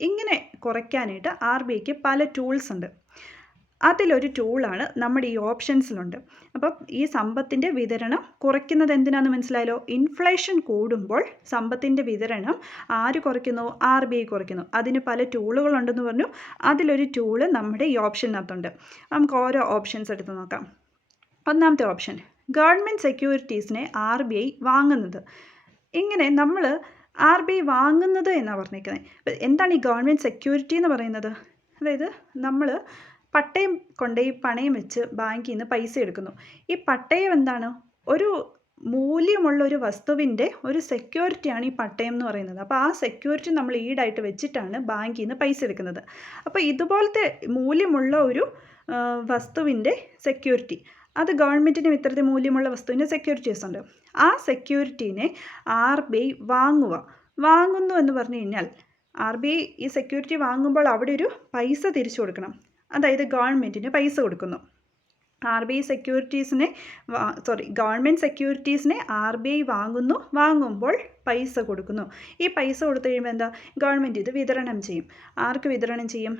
ഇങ്ങനെ കുറയ്ക്കാനായിട്ട് RBIക്ക് പല ടൂൾസ് ഉണ്ട്. അതിലൊരു ടൂളാണ് നമ്മുടെ ഈ ഓപ്ഷൻസിലുണ്ട്. അപ്പം ഈ സമ്പത്തിൻ്റെ വിതരണം കുറയ്ക്കുന്നത് എന്തിനാണെന്ന് മനസ്സിലായല്ലോ? ഇൻഫ്ലേഷൻ കൂടുമ്പോൾ സമ്പത്തിൻ്റെ വിതരണം ആര് കുറയ്ക്കുന്നു? RBI കുറയ്ക്കുന്നു. അതിന് പല ടൂളുകളുണ്ടെന്ന് പറഞ്ഞു. അതിലൊരു ടൂള് നമ്മുടെ ഈ ഓപ്ഷനകത്തുണ്ട്. നമുക്ക് ഓരോ ഓപ്ഷൻസ് എടുത്ത് നോക്കാം. ഒന്നാമത്തെ ഓപ്ഷൻ, ഗവൺമെൻറ് സെക്യൂരിറ്റീസിനെ RBI വാങ്ങുന്നത്. ഇങ്ങനെ നമ്മൾ RBI വാങ്ങുന്നത് എന്നാണ് പറഞ്ഞിരിക്കുന്നത്. എന്താണ് ഈ ഗവൺമെൻറ് സെക്യൂരിറ്റി എന്ന് പറയുന്നത്? അതായത് നമ്മൾ പട്ടയം കൊണ്ടുപോയി പണയം വെച്ച് ബാങ്കിൽ നിന്ന് പൈസ എടുക്കുന്നു. ഈ പട്ടയം എന്താണ്? ഒരു മൂല്യമുള്ള ഒരു വസ്തുവിൻ്റെ ഒരു സെക്യൂരിറ്റിയാണ് ഈ പട്ടയം എന്ന് പറയുന്നത്. അപ്പോൾ ആ സെക്യൂരിറ്റി നമ്മൾ ഈടായിട്ട് വെച്ചിട്ടാണ് ബാങ്കിൽ നിന്ന് പൈസ എടുക്കുന്നത്. അപ്പോൾ ഇതുപോലത്തെ മൂല്യമുള്ള ഒരു വസ്തുവിൻ്റെ സെക്യൂരിറ്റി, അത് ഗവൺമെൻറ്റിനും ഇത്തരത്തിൽ മൂല്യമുള്ള വസ്തുവിൻ്റെ സെക്യൂരിറ്റീസ് ഉണ്ട്. ആ സെക്യൂരിറ്റീനെ RBI വാങ്ങുന്നു എന്ന് പറഞ്ഞു കഴിഞ്ഞാൽ RBI ഈ സെക്യൂരിറ്റി വാങ്ങുമ്പോൾ അവിടെ ഒരു പൈസ തിരിച്ചു കൊടുക്കണം. അതായത് ഗവൺമെൻറ്റിന് പൈസ കൊടുക്കുന്നു. ഗവൺമെൻറ് സെക്യൂരിറ്റീസിനെ RBI വാങ്ങുമ്പോൾ പൈസ കൊടുക്കുന്നു. ഈ പൈസ കൊടുത്തു കഴിയുമ്പോൾ എന്താ? ഗവൺമെൻറ് ഇത് വിതരണം ചെയ്യും. ആർക്ക് വിതരണം ചെയ്യും?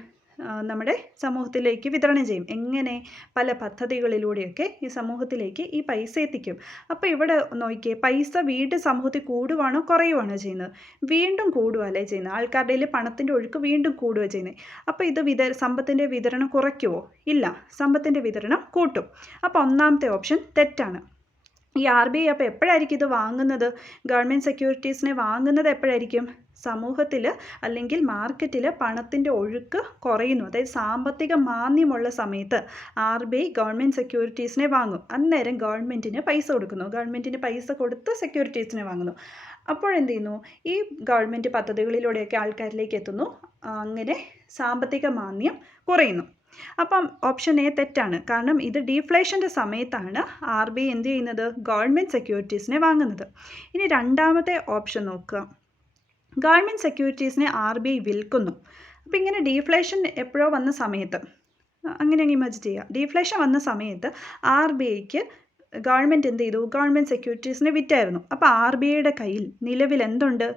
നമ്മുടെ സമൂഹത്തിലേക്ക് വിതരണം ചെയ്യും. എങ്ങനെ? പല പദ്ധതികളിലൂടെയൊക്കെ ഈ സമൂഹത്തിലേക്ക് ഈ പൈസ എത്തിക്കും. അപ്പോൾ ഇവിടെ നോക്കിയേ, പൈസ വീണ്ടും സമൂഹത്തിൽ കൂടുവാണോ കുറയുവാണോ ചെയ്യുന്നത്? വീണ്ടും കൂടുകയല്ലേ ചെയ്യുന്നത്. ആൾക്കാരുടെ പണത്തിൻ്റെ ഒഴുക്ക് വീണ്ടും കൂടുക ചെയ്യുന്നത്. അപ്പോൾ ഇത് സമ്പത്തിൻ്റെ വിതരണം കുറയ്ക്കുമോ? ഇല്ല, സമ്പത്തിൻ്റെ വിതരണം കൂട്ടും. അപ്പോൾ ഒന്നാമത്തെ ഓപ്ഷൻ തെറ്റാണ്. ഈ RBI അപ്പോൾ എപ്പോഴായിരിക്കും ഇത് വാങ്ങുന്നത്? ഗവൺമെൻറ് സെക്യൂരിറ്റീസിനെ വാങ്ങുന്നത് എപ്പോഴായിരിക്കും? സമൂഹത്തിൽ അല്ലെങ്കിൽ മാർക്കറ്റിൽ പണത്തിൻ്റെ ഒഴുക്ക് കുറയുന്നു, അതായത് സാമ്പത്തിക മാന്ദ്യമുള്ള സമയത്ത് RBI ഗവൺമെൻറ് സെക്യൂരിറ്റീസിനെ വാങ്ങും. അന്നേരം ഗവൺമെൻറ്റിന് പൈസ കൊടുക്കുന്നു. ഗവൺമെൻറ്റിന് പൈസ കൊടുത്ത് സെക്യൂരിറ്റീസിനെ വാങ്ങുന്നു. അപ്പോഴെന്ത് ചെയ്യുന്നു? ഈ ഗവൺമെൻറ് പദ്ധതികളിലൂടെയൊക്കെ ആൾക്കാരിലേക്ക് എത്തുന്നു. അങ്ങനെ സാമ്പത്തിക മാന്ദ്യം കുറയുന്നു. അപ്പം ഓപ്ഷൻ എ തെറ്റാണ്. കാരണം ഇത് ഡീഫ്ലേഷൻ്റെ സമയത്താണ് RBI എന്ത് ചെയ്യുന്നത്? ഗവൺമെൻറ് സെക്യൂരിറ്റീസിനെ വാങ്ങുന്നത്. ഇനി രണ്ടാമത്തെ ഓപ്ഷൻ നോക്കുക. ഗവൺമെൻറ് സെക്യൂരിറ്റീസിനെ RBI വിൽക്കുന്നു. അപ്പോൾ ഇങ്ങനെ ഡീഫ്ലേഷൻ എപ്പോഴോ വന്ന സമയത്ത്, അങ്ങനെ ഇമാജിൻ ചെയ്യുക, ഡീഫ്ലേഷൻ വന്ന സമയത്ത് RBIക്ക് ഗവൺമെൻറ് എന്ത് ചെയ്തു? ഗവൺമെൻറ് സെക്യൂരിറ്റീസിനെ വിറ്റായിരുന്നു. അപ്പോൾ RBIയുടെ കയ്യിൽ നിലവിൽ എന്തുണ്ട്?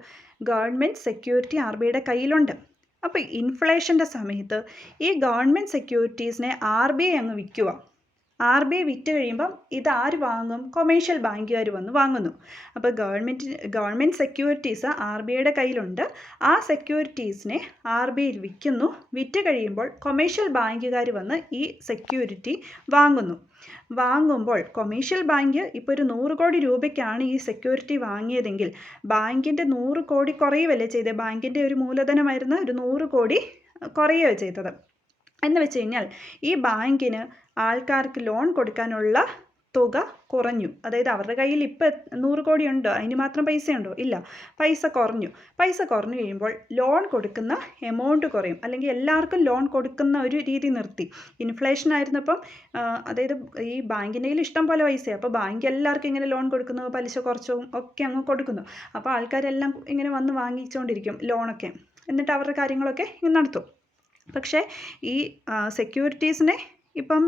ഗവൺമെൻറ് സെക്യൂരിറ്റി RBIയുടെ കയ്യിലുണ്ട്. അപ്പോൾ ഇൻഫ്ലേഷൻ്റെ സമയത്ത് ഈ ഗവൺമെൻറ് സെക്യൂരിറ്റീസിനെ RBI അങ്ങ് വിൽക്കുക. RBI വിറ്റ് കഴിയുമ്പം ഇത് ആര് വാങ്ങും? കൊമേഴ്ഷ്യൽ ബാങ്കുകാർ വന്ന് വാങ്ങുന്നു. അപ്പോൾ ഗവൺമെൻറ് സെക്യൂരിറ്റീസ് RBIയുടെ കയ്യിലുണ്ട്. ആ സെക്യൂരിറ്റീസിനെ RBI വിൽക്കുന്നു. വിറ്റ് കഴിയുമ്പോൾ കൊമേഴ്ഷ്യൽ ബാങ്കുകാർ വന്ന് ഈ സെക്യൂരിറ്റി വാങ്ങുമ്പോൾ കൊമേഴ്ഷ്യൽ ബാങ്ക് ഇപ്പോൾ ഒരു 100 കോടി രൂപയ്ക്കാണ് ഈ സെക്യൂരിറ്റി വാങ്ങിയതെങ്കിൽ ബാങ്കിൻ്റെ 100 കോടി കുറയുകയല്ലേ ചെയ്തത്? ബാങ്കിൻ്റെ ഒരു മൂലധനമായിരുന്ന ഒരു 100 കോടി കുറയുകയാണ് ചെയ്തത്. എന്ന് വെച്ച് കഴിഞ്ഞാൽ ഈ ബാങ്കിന് ആൾക്കാർക്ക് ലോൺ കൊടുക്കാനുള്ള തുക കുറഞ്ഞു. അതായത് അവരുടെ കയ്യിൽ ഇപ്പം 100 കോടി ഉണ്ടോ, അതിന് മാത്രം പൈസയുണ്ടോ? ഇല്ല, പൈസ കുറഞ്ഞു. പൈസ കുറഞ്ഞു കഴിയുമ്പോൾ ലോൺ കൊടുക്കുന്ന എമൗണ്ട് കുറയും, അല്ലെങ്കിൽ എല്ലാവർക്കും ലോൺ കൊടുക്കുന്ന ഒരു രീതി നിർത്തി. ഇൻഫ്ലേഷൻ ആയിരുന്നപ്പം അതായത് ഈ ബാങ്കിൻ്റെ കയ്യിൽ ഇഷ്ടം പോലെ പൈസയാണ്, അപ്പോൾ ബാങ്ക് എല്ലാവർക്കും ഇങ്ങനെ ലോൺ കൊടുക്കുന്നു, പലിശ കുറച്ചും ഒക്കെ അങ്ങ് കൊടുക്കുന്നു. അപ്പോൾ ആൾക്കാരെല്ലാം ഇങ്ങനെ വന്ന് വാങ്ങിച്ചുകൊണ്ടിരിക്കും ലോണൊക്കെ, എന്നിട്ട് അവരുടെ കാര്യങ്ങളൊക്കെ നടത്തും. പക്ഷേ ഈ സെക്യൂരിറ്റീസിനെ ഇപ്പം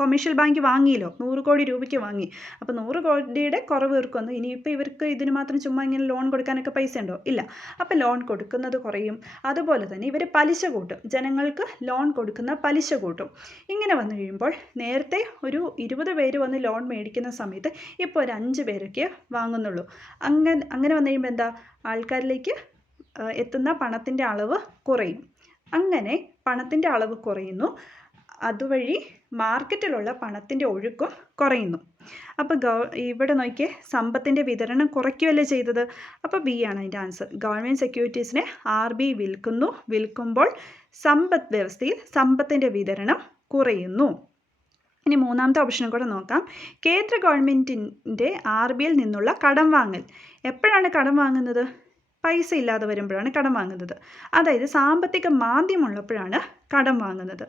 കൊമേഴ്ഷ്യൽ ബാങ്ക് വാങ്ങിയല്ലോ, 100 കോടി രൂപയ്ക്ക് വാങ്ങി. അപ്പോൾ 100 കോടിയുടെ കുറവ് ഇവർക്ക് വന്നു. ഇനിയിപ്പോൾ ഇവർക്ക് ഇതിന് മാത്രം ചുമ്മാ ഇങ്ങനെ ലോൺ കൊടുക്കാനൊക്കെ പൈസ ഉണ്ടോ? ഇല്ല. അപ്പോൾ ലോൺ കൊടുക്കുന്നത് കുറയും. അതുപോലെ തന്നെ ഇവർ പലിശ കൂട്ടും, ജനങ്ങൾക്ക് ലോൺ കൊടുക്കുന്ന പലിശ കൂട്ടും. ഇങ്ങനെ വന്നു കഴിയുമ്പോൾ നേരത്തെ ഒരു 20 പേര് വന്ന് ലോൺ മേടിക്കുന്ന സമയത്ത് ഇപ്പോൾ ഒരു 5 പേരൊക്കെ വാങ്ങുന്നുള്ളൂ. അങ്ങനെ വന്നു കഴിയുമ്പോൾ എന്താ, ആൾക്കാരിലേക്ക് എത്തുന്ന പണത്തിൻ്റെ അളവ് കുറയും. അങ്ങനെ പണത്തിൻ്റെ അളവ് കുറയുന്നു, അതുവഴി മാർക്കറ്റിലുള്ള പണത്തിൻ്റെ ഒഴുക്കും കുറയുന്നു. അപ്പോൾ ഇവിടെ നോക്കിയേ, സമ്പത്തിൻ്റെ വിതരണം കുറയ്ക്കുകയല്ലേ ചെയ്തത്. അപ്പോൾ ബി ആണ് അതിൻ്റെ ആൻസർ. ഗവൺമെൻറ് സെക്യൂരിറ്റീസിനെ RBI വിൽക്കുമ്പോൾ സമ്പദ് വ്യവസ്ഥയിൽ സമ്പത്തിൻ്റെ വിതരണം കുറയുന്നു. ഇനി മൂന്നാമത്തെ ഓപ്ഷനും കൂടെ നോക്കാം. കേന്ദ്ര ഗവൺമെൻറ്റിൻ്റെ RBIയിൽ നിന്നുള്ള കടം വാങ്ങൽ. എപ്പോഴാണ് കടം വാങ്ങുന്നത്? പൈസ ഇല്ലാതെ വരുമ്പോഴാണ് കടം വാങ്ങുന്നത്. അതായത് സാമ്പത്തിക മാന്ദ്യമുള്ളപ്പോഴാണ് കടം വാങ്ങുന്നത്.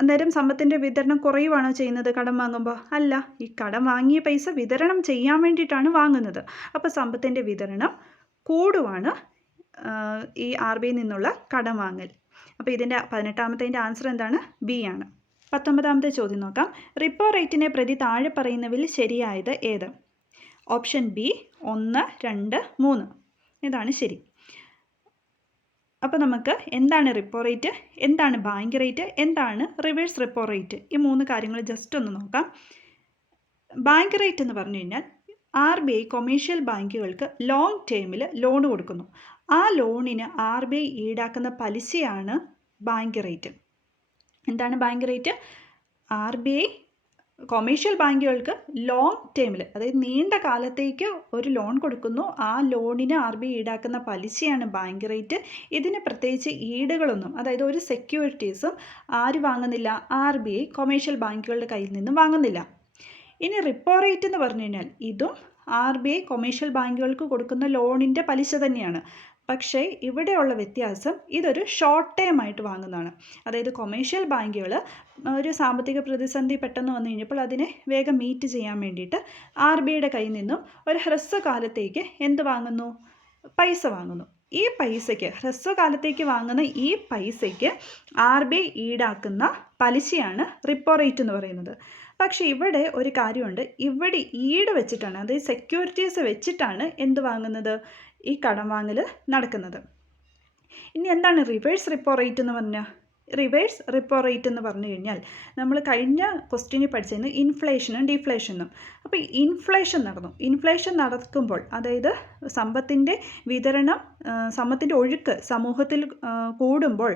അന്നേരം സമ്പത്തിൻ്റെ വിതരണം കുറയുവാണോ ചെയ്യുന്നത് കടം വാങ്ങുമ്പോൾ? അല്ല, ഈ കടം വാങ്ങിയ പൈസ വിതരണം ചെയ്യാൻ വേണ്ടിയിട്ടാണ് വാങ്ങുന്നത്. അപ്പോൾ സമ്പത്തിൻ്റെ വിതരണം കൂടുവാണ് ഈ RBIയിൽ നിന്നുള്ള കടം വാങ്ങൽ. അപ്പോൾ ഇതിൻ്റെ 18ാമത്തെ ആൻസർ എന്താണ്? ബി ആണ്. 19ാമത്തെ ചോദ്യം നോക്കാം. റിപ്പോ റേറ്റിനെ പ്രതി താഴെ പറയുന്നതിൽ ശരിയായത് ഏത്? ഓപ്ഷൻ ബി 1, 2, 3 ഇതാണ് ശരി. അപ്പോൾ നമുക്ക് എന്താണ് റിപ്പോ റേറ്റ്, എന്താണ് ബാങ്ക് റേറ്റ്, എന്താണ് റിവേഴ്സ് റിപ്പോ റേറ്റ്, ഈ 3 കാര്യങ്ങൾ ജസ്റ്റ് ഒന്ന് നോക്കാം. ബാങ്ക് റേറ്റ് എന്ന് പറഞ്ഞു കഴിഞ്ഞാൽ RBI കൊമേഴ്ഷ്യൽ ബാങ്കുകൾക്ക് ലോങ് ടേമിൽ ലോൺ കൊടുക്കുന്നു. ആ ലോണിന് RBI ഈടാക്കുന്ന പലിശയാണ് ബാങ്ക് റേറ്റ്. എന്താണ് ബാങ്ക് റേറ്റ്? RBI കൊമേഴ്ഷ്യൽ ബാങ്കുകൾക്ക് ലോങ് ടേമിൽ, അതായത് നീണ്ട കാലത്തേക്ക് ഒരു ലോൺ കൊടുക്കുന്നു. ആ ലോണിന് RBI ഈടാക്കുന്ന പലിശയാണ് ബാങ്ക് റേറ്റ്. ഇതിന് പ്രത്യേകിച്ച് ഈടുകളൊന്നും, അതായത് ഒരു സെക്യൂരിറ്റീസും ആര് വാങ്ങുന്നില്ല? RBI കൊമേഴ്ഷ്യൽ ബാങ്കുകളുടെ കയ്യിൽ നിന്നും വാങ്ങുന്നില്ല. ഇനി റിപ്പോ റേറ്റ് എന്ന് പറഞ്ഞു കഴിഞ്ഞാൽ ഇതും RBI കൊമേഴ്ഷ്യൽ ബാങ്കുകൾക്ക് കൊടുക്കുന്ന ലോണിൻ്റെ പലിശ തന്നെയാണ്. പക്ഷേ ഇവിടെയുള്ള വ്യത്യാസം, ഇതൊരു ഷോർട്ട് ടേം ആയിട്ട് വാങ്ങുന്നതാണ്. അതായത് കൊമേഴ്ഷ്യൽ ബാങ്കുകൾ ഒരു സാമ്പത്തിക പ്രതിസന്ധി പെട്ടെന്ന് വന്നു കഴിഞ്ഞപ്പോൾ അതിനെ വേഗം മീറ്റ് ചെയ്യാൻ വേണ്ടിയിട്ട് RBIയുടെ കയ്യിൽ നിന്നും ഒരു ഹ്രസ്വകാലത്തേക്ക് എന്ത് വാങ്ങുന്നു? പൈസ വാങ്ങുന്നു. ഈ പൈസയ്ക്ക്, ഹ്രസ്വകാലത്തേക്ക് വാങ്ങുന്ന ഈ പൈസയ്ക്ക് RBI ഈടാക്കുന്ന പലിശയാണ് റിപ്പോ റേറ്റ് എന്ന് പറയുന്നത്. പക്ഷേ ഇവിടെ ഒരു കാര്യമുണ്ട്, ഇവിടെ ഈട് വെച്ചിട്ടാണ്, അതായത് സെക്യൂരിറ്റീസ് വെച്ചിട്ടാണ് എന്ത് വാങ്ങുന്നത്? ഈ കടം വാങ്ങൽ നടക്കുന്നത്. ഇനി എന്താണ് റിവേഴ്സ് റിപ്പോ റേറ്റ് എന്ന് പറഞ്ഞാൽ? റിവേഴ്സ് റിപ്പോ റേറ്റ് എന്ന് പറഞ്ഞു കഴിഞ്ഞാൽ നമ്മൾ കഴിഞ്ഞ ക്വസ്റ്റ്യനിൽ പഠിച്ചിരുന്നു ഇൻഫ്ലേഷനും ഡിഫ്ലേഷനും. അപ്പോൾ ഇൻഫ്ലേഷൻ നടക്കുമ്പോൾ, അതായത് സമ്പത്തിൻ്റെ വിതരണം, സമ്പത്തിൻ്റെ ഒഴുക്ക് സമൂഹത്തിൽ കൂടുമ്പോൾ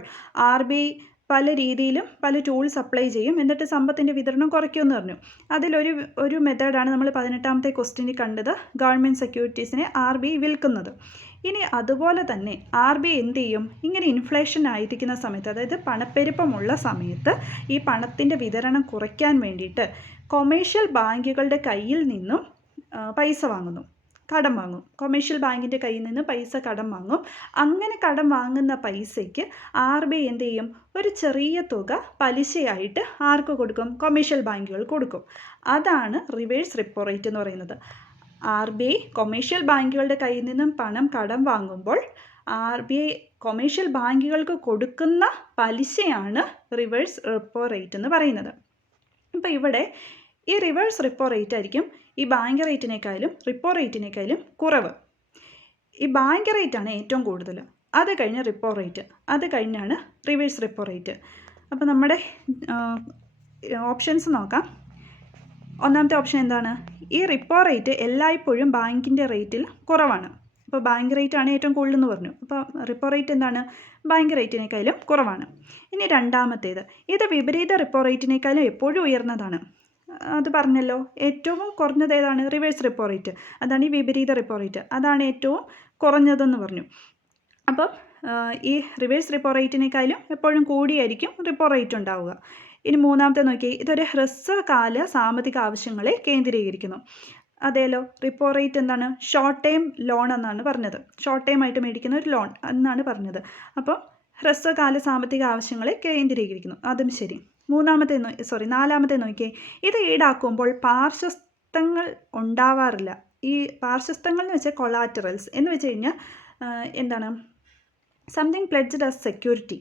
RBI പല രീതിയിലും പല ടൂൾസ് അപ്ലൈ ചെയ്യും, എന്നിട്ട് സമ്പത്തിൻ്റെ വിതരണം കുറയ്ക്കുമെന്ന് പറഞ്ഞു. അതിലൊരു മെത്തേഡാണ് നമ്മൾ 18ാമത്തെ ക്വസ്റ്റ്യനിൽ കണ്ടത്, ഗവൺമെൻറ് സെക്യൂരിറ്റീസിനെ RBI വിൽക്കുന്നത്. ഇനി അതുപോലെ തന്നെ RBI എന്ത് ചെയ്യും? ഇങ്ങനെ ഇൻഫ്ലേഷൻ ആയിരിക്കുന്ന സമയത്ത്, അതായത് പണപ്പെരുപ്പമുള്ള സമയത്ത് ഈ പണത്തിൻ്റെ വിതരണം കുറയ്ക്കാൻ വേണ്ടിയിട്ട് കൊമേഴ്ഷ്യൽ ബാങ്കുകളുടെ കയ്യിൽ നിന്നും പൈസ വാങ്ങുന്നു, കടം വാങ്ങും. കൊമേഴ്ഷ്യൽ ബാങ്കിൻ്റെ കയ്യിൽ നിന്ന് പൈസ കടം വാങ്ങും. അങ്ങനെ കടം വാങ്ങുന്ന പൈസയ്ക്ക് RBI എന്ത് ചെയ്യും? ഒരു ചെറിയ തുക പലിശയായിട്ട് ആർക്ക് കൊടുക്കും? കൊമേഴ്ഷ്യൽ ബാങ്കുകൾ കൊടുക്കും. അതാണ് റിവേഴ്സ് റിപ്പോ റേറ്റ് എന്ന് പറയുന്നത്. RBI കൊമേഴ്ഷ്യൽ ബാങ്കുകളുടെ കയ്യിൽ നിന്നും പണം കടം വാങ്ങുമ്പോൾ RBI കൊമേഴ്ഷ്യൽ ബാങ്കുകൾക്ക് കൊടുക്കുന്ന പലിശയാണ് റിവേഴ്സ് റിപ്പോ റേറ്റ് എന്ന് പറയുന്നത്. അപ്പോൾ ഇവിടെ ഈ റിവേഴ്സ് റിപ്പോ റേറ്റ് ആയിരിക്കും ഈ ബാങ്ക് റേറ്റിനേക്കാളും റിപ്പോ റേറ്റിനേക്കാളും കുറവ്. ഈ ബാങ്ക് റേറ്റാണ് ഏറ്റവും കൂടുതൽ, അത് കഴിഞ്ഞ് റിപ്പോ റേറ്റ്, അത് കഴിഞ്ഞാണ് റിവേഴ്സ് റിപ്പോ റേറ്റ്. അപ്പോൾ നമ്മുടെ ഓപ്ഷൻസ് നോക്കാം. ഒന്നാമത്തെ ഓപ്ഷൻ എന്താണ്? ഈ റിപ്പോ റേറ്റ് എല്ലായ്പ്പോഴും ബാങ്കിൻ്റെ റേറ്റിൽ കുറവാണ്. അപ്പോൾ ബാങ്ക് റേറ്റ് ആണ് ഏറ്റവും കൂടുതൽ എന്ന് പറഞ്ഞു. അപ്പോൾ റിപ്പോ റേറ്റ് എന്താണ്? ബാങ്ക് റേറ്റിനേക്കാളും കുറവാണ്. ഇനി രണ്ടാമത്തേത്, ഇത് വിപരീത റിപ്പോ റേറ്റിനേക്കാളും എപ്പോഴും ഉയർന്നതാണ്. അത് പറഞ്ഞല്ലോ. ഏറ്റവും കുറഞ്ഞത് ഏതാണ്? Reverse repo rate. അതാണ് ഈ വിപരീത റിപ്പോ റേറ്റ്, അതാണ് ഏറ്റവും കുറഞ്ഞതെന്ന് പറഞ്ഞു. അപ്പം ഈ റിവേഴ്സ് റിപ്പോ റേറ്റിനേക്കാളും എപ്പോഴും കൂടിയായിരിക്കും റിപ്പോ റേറ്റ് ഉണ്ടാവുക. ഇനി മൂന്നാമത്തെ നോക്കിയേ, ഇതൊരു ഹ്രസ്വകാല സാമ്പത്തിക ആവശ്യങ്ങളെ കേന്ദ്രീകരിക്കുന്നു. അതേലോ, റിപ്പോ റേറ്റ് എന്താണ്? ഷോർട്ട് ടൈം ലോൺ എന്നാണ് പറഞ്ഞത്. ഷോർട്ട് ടൈം ആയിട്ട് മേടിക്കുന്ന ഒരു ലോൺ എന്നാണ് പറഞ്ഞത്. അപ്പോൾ ഹ്രസ്വകാല സാമ്പത്തിക ആവശ്യങ്ങളെ കേന്ദ്രീകരിക്കുന്നു, അതും ശരി. നാലാമത്തെ നോക്കിയേ, ഇത് ഈടാക്കുമ്പോൾ പാർശ്വസ്ഥങ്ങൾ ഉണ്ടാവാറില്ല. ഈ പാർശ്വസ്ഥങ്ങൾ എന്ന് വെച്ചാൽ കൊളാറ്ററൽസ് എന്ന് വെച്ച് കഴിഞ്ഞാൽ എന്താണ്? സംതിങ് പ്ലെഡ്ജ്ഡ് ആസ് സെക്യൂരിറ്റി,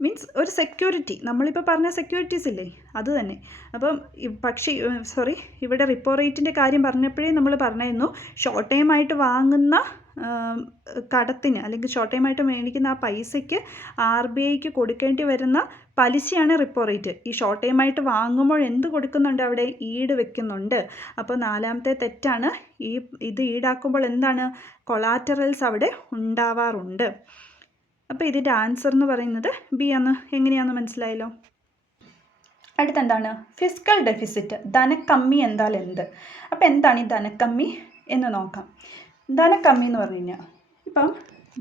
മീൻസ് ഒരു സെക്യൂരിറ്റി, നമ്മളിപ്പോൾ പറഞ്ഞ സെക്യൂരിറ്റീസ് ഇല്ലേ, അത് തന്നെ. അപ്പം പക്ഷേ ഇവിടെ റിപ്പോ റേറ്റിൻ്റെ കാര്യം പറഞ്ഞപ്പോഴേ നമ്മൾ പറഞ്ഞിരുന്നു, ഷോർട്ട് ടൈം ആയിട്ട് വാങ്ങുന്ന കടത്തിന് അല്ലെങ്കിൽ ഷോർട്ട് ടൈം ആയിട്ട് മേടിക്കുന്ന ആ പൈസയ്ക്ക് RBIക്ക് കൊടുക്കേണ്ടി വരുന്ന പലിശയാണ് റിപ്പോ റേറ്റ്. ഈ ഷോർട്ട് ടൈം ആയിട്ട് വാങ്ങുമ്പോൾ എന്ത് കൊടുക്കുന്നുണ്ട്? അവിടെ ഈട് വെക്കുന്നുണ്ട്. അപ്പോൾ നാലാമത്തെ തെറ്റാണ്. ഇത് ഈടാക്കുമ്പോൾ എന്താണ്? കൊളാറ്ററൽസ് അവിടെ ഉണ്ടാവാറുണ്ട്. അപ്പോൾ ഇതിൻ്റെ ആൻസർ എന്ന് പറയുന്നത് ബി ആണ്. എങ്ങനെയാണെന്ന് മനസ്സിലായല്ലോ. അടുത്തെന്താണ്? ഫിസ്ക്കൽ ഡെഫിസിറ്റ്, ധനക്കമ്മി എന്നാൽ എന്ത്? അപ്പോൾ എന്താണ് ഈ ധനക്കമ്മി എന്ന് നോക്കാം. ധനക്കമ്മി എന്ന് പറഞ്ഞു കഴിഞ്ഞാൽ, ഇപ്പം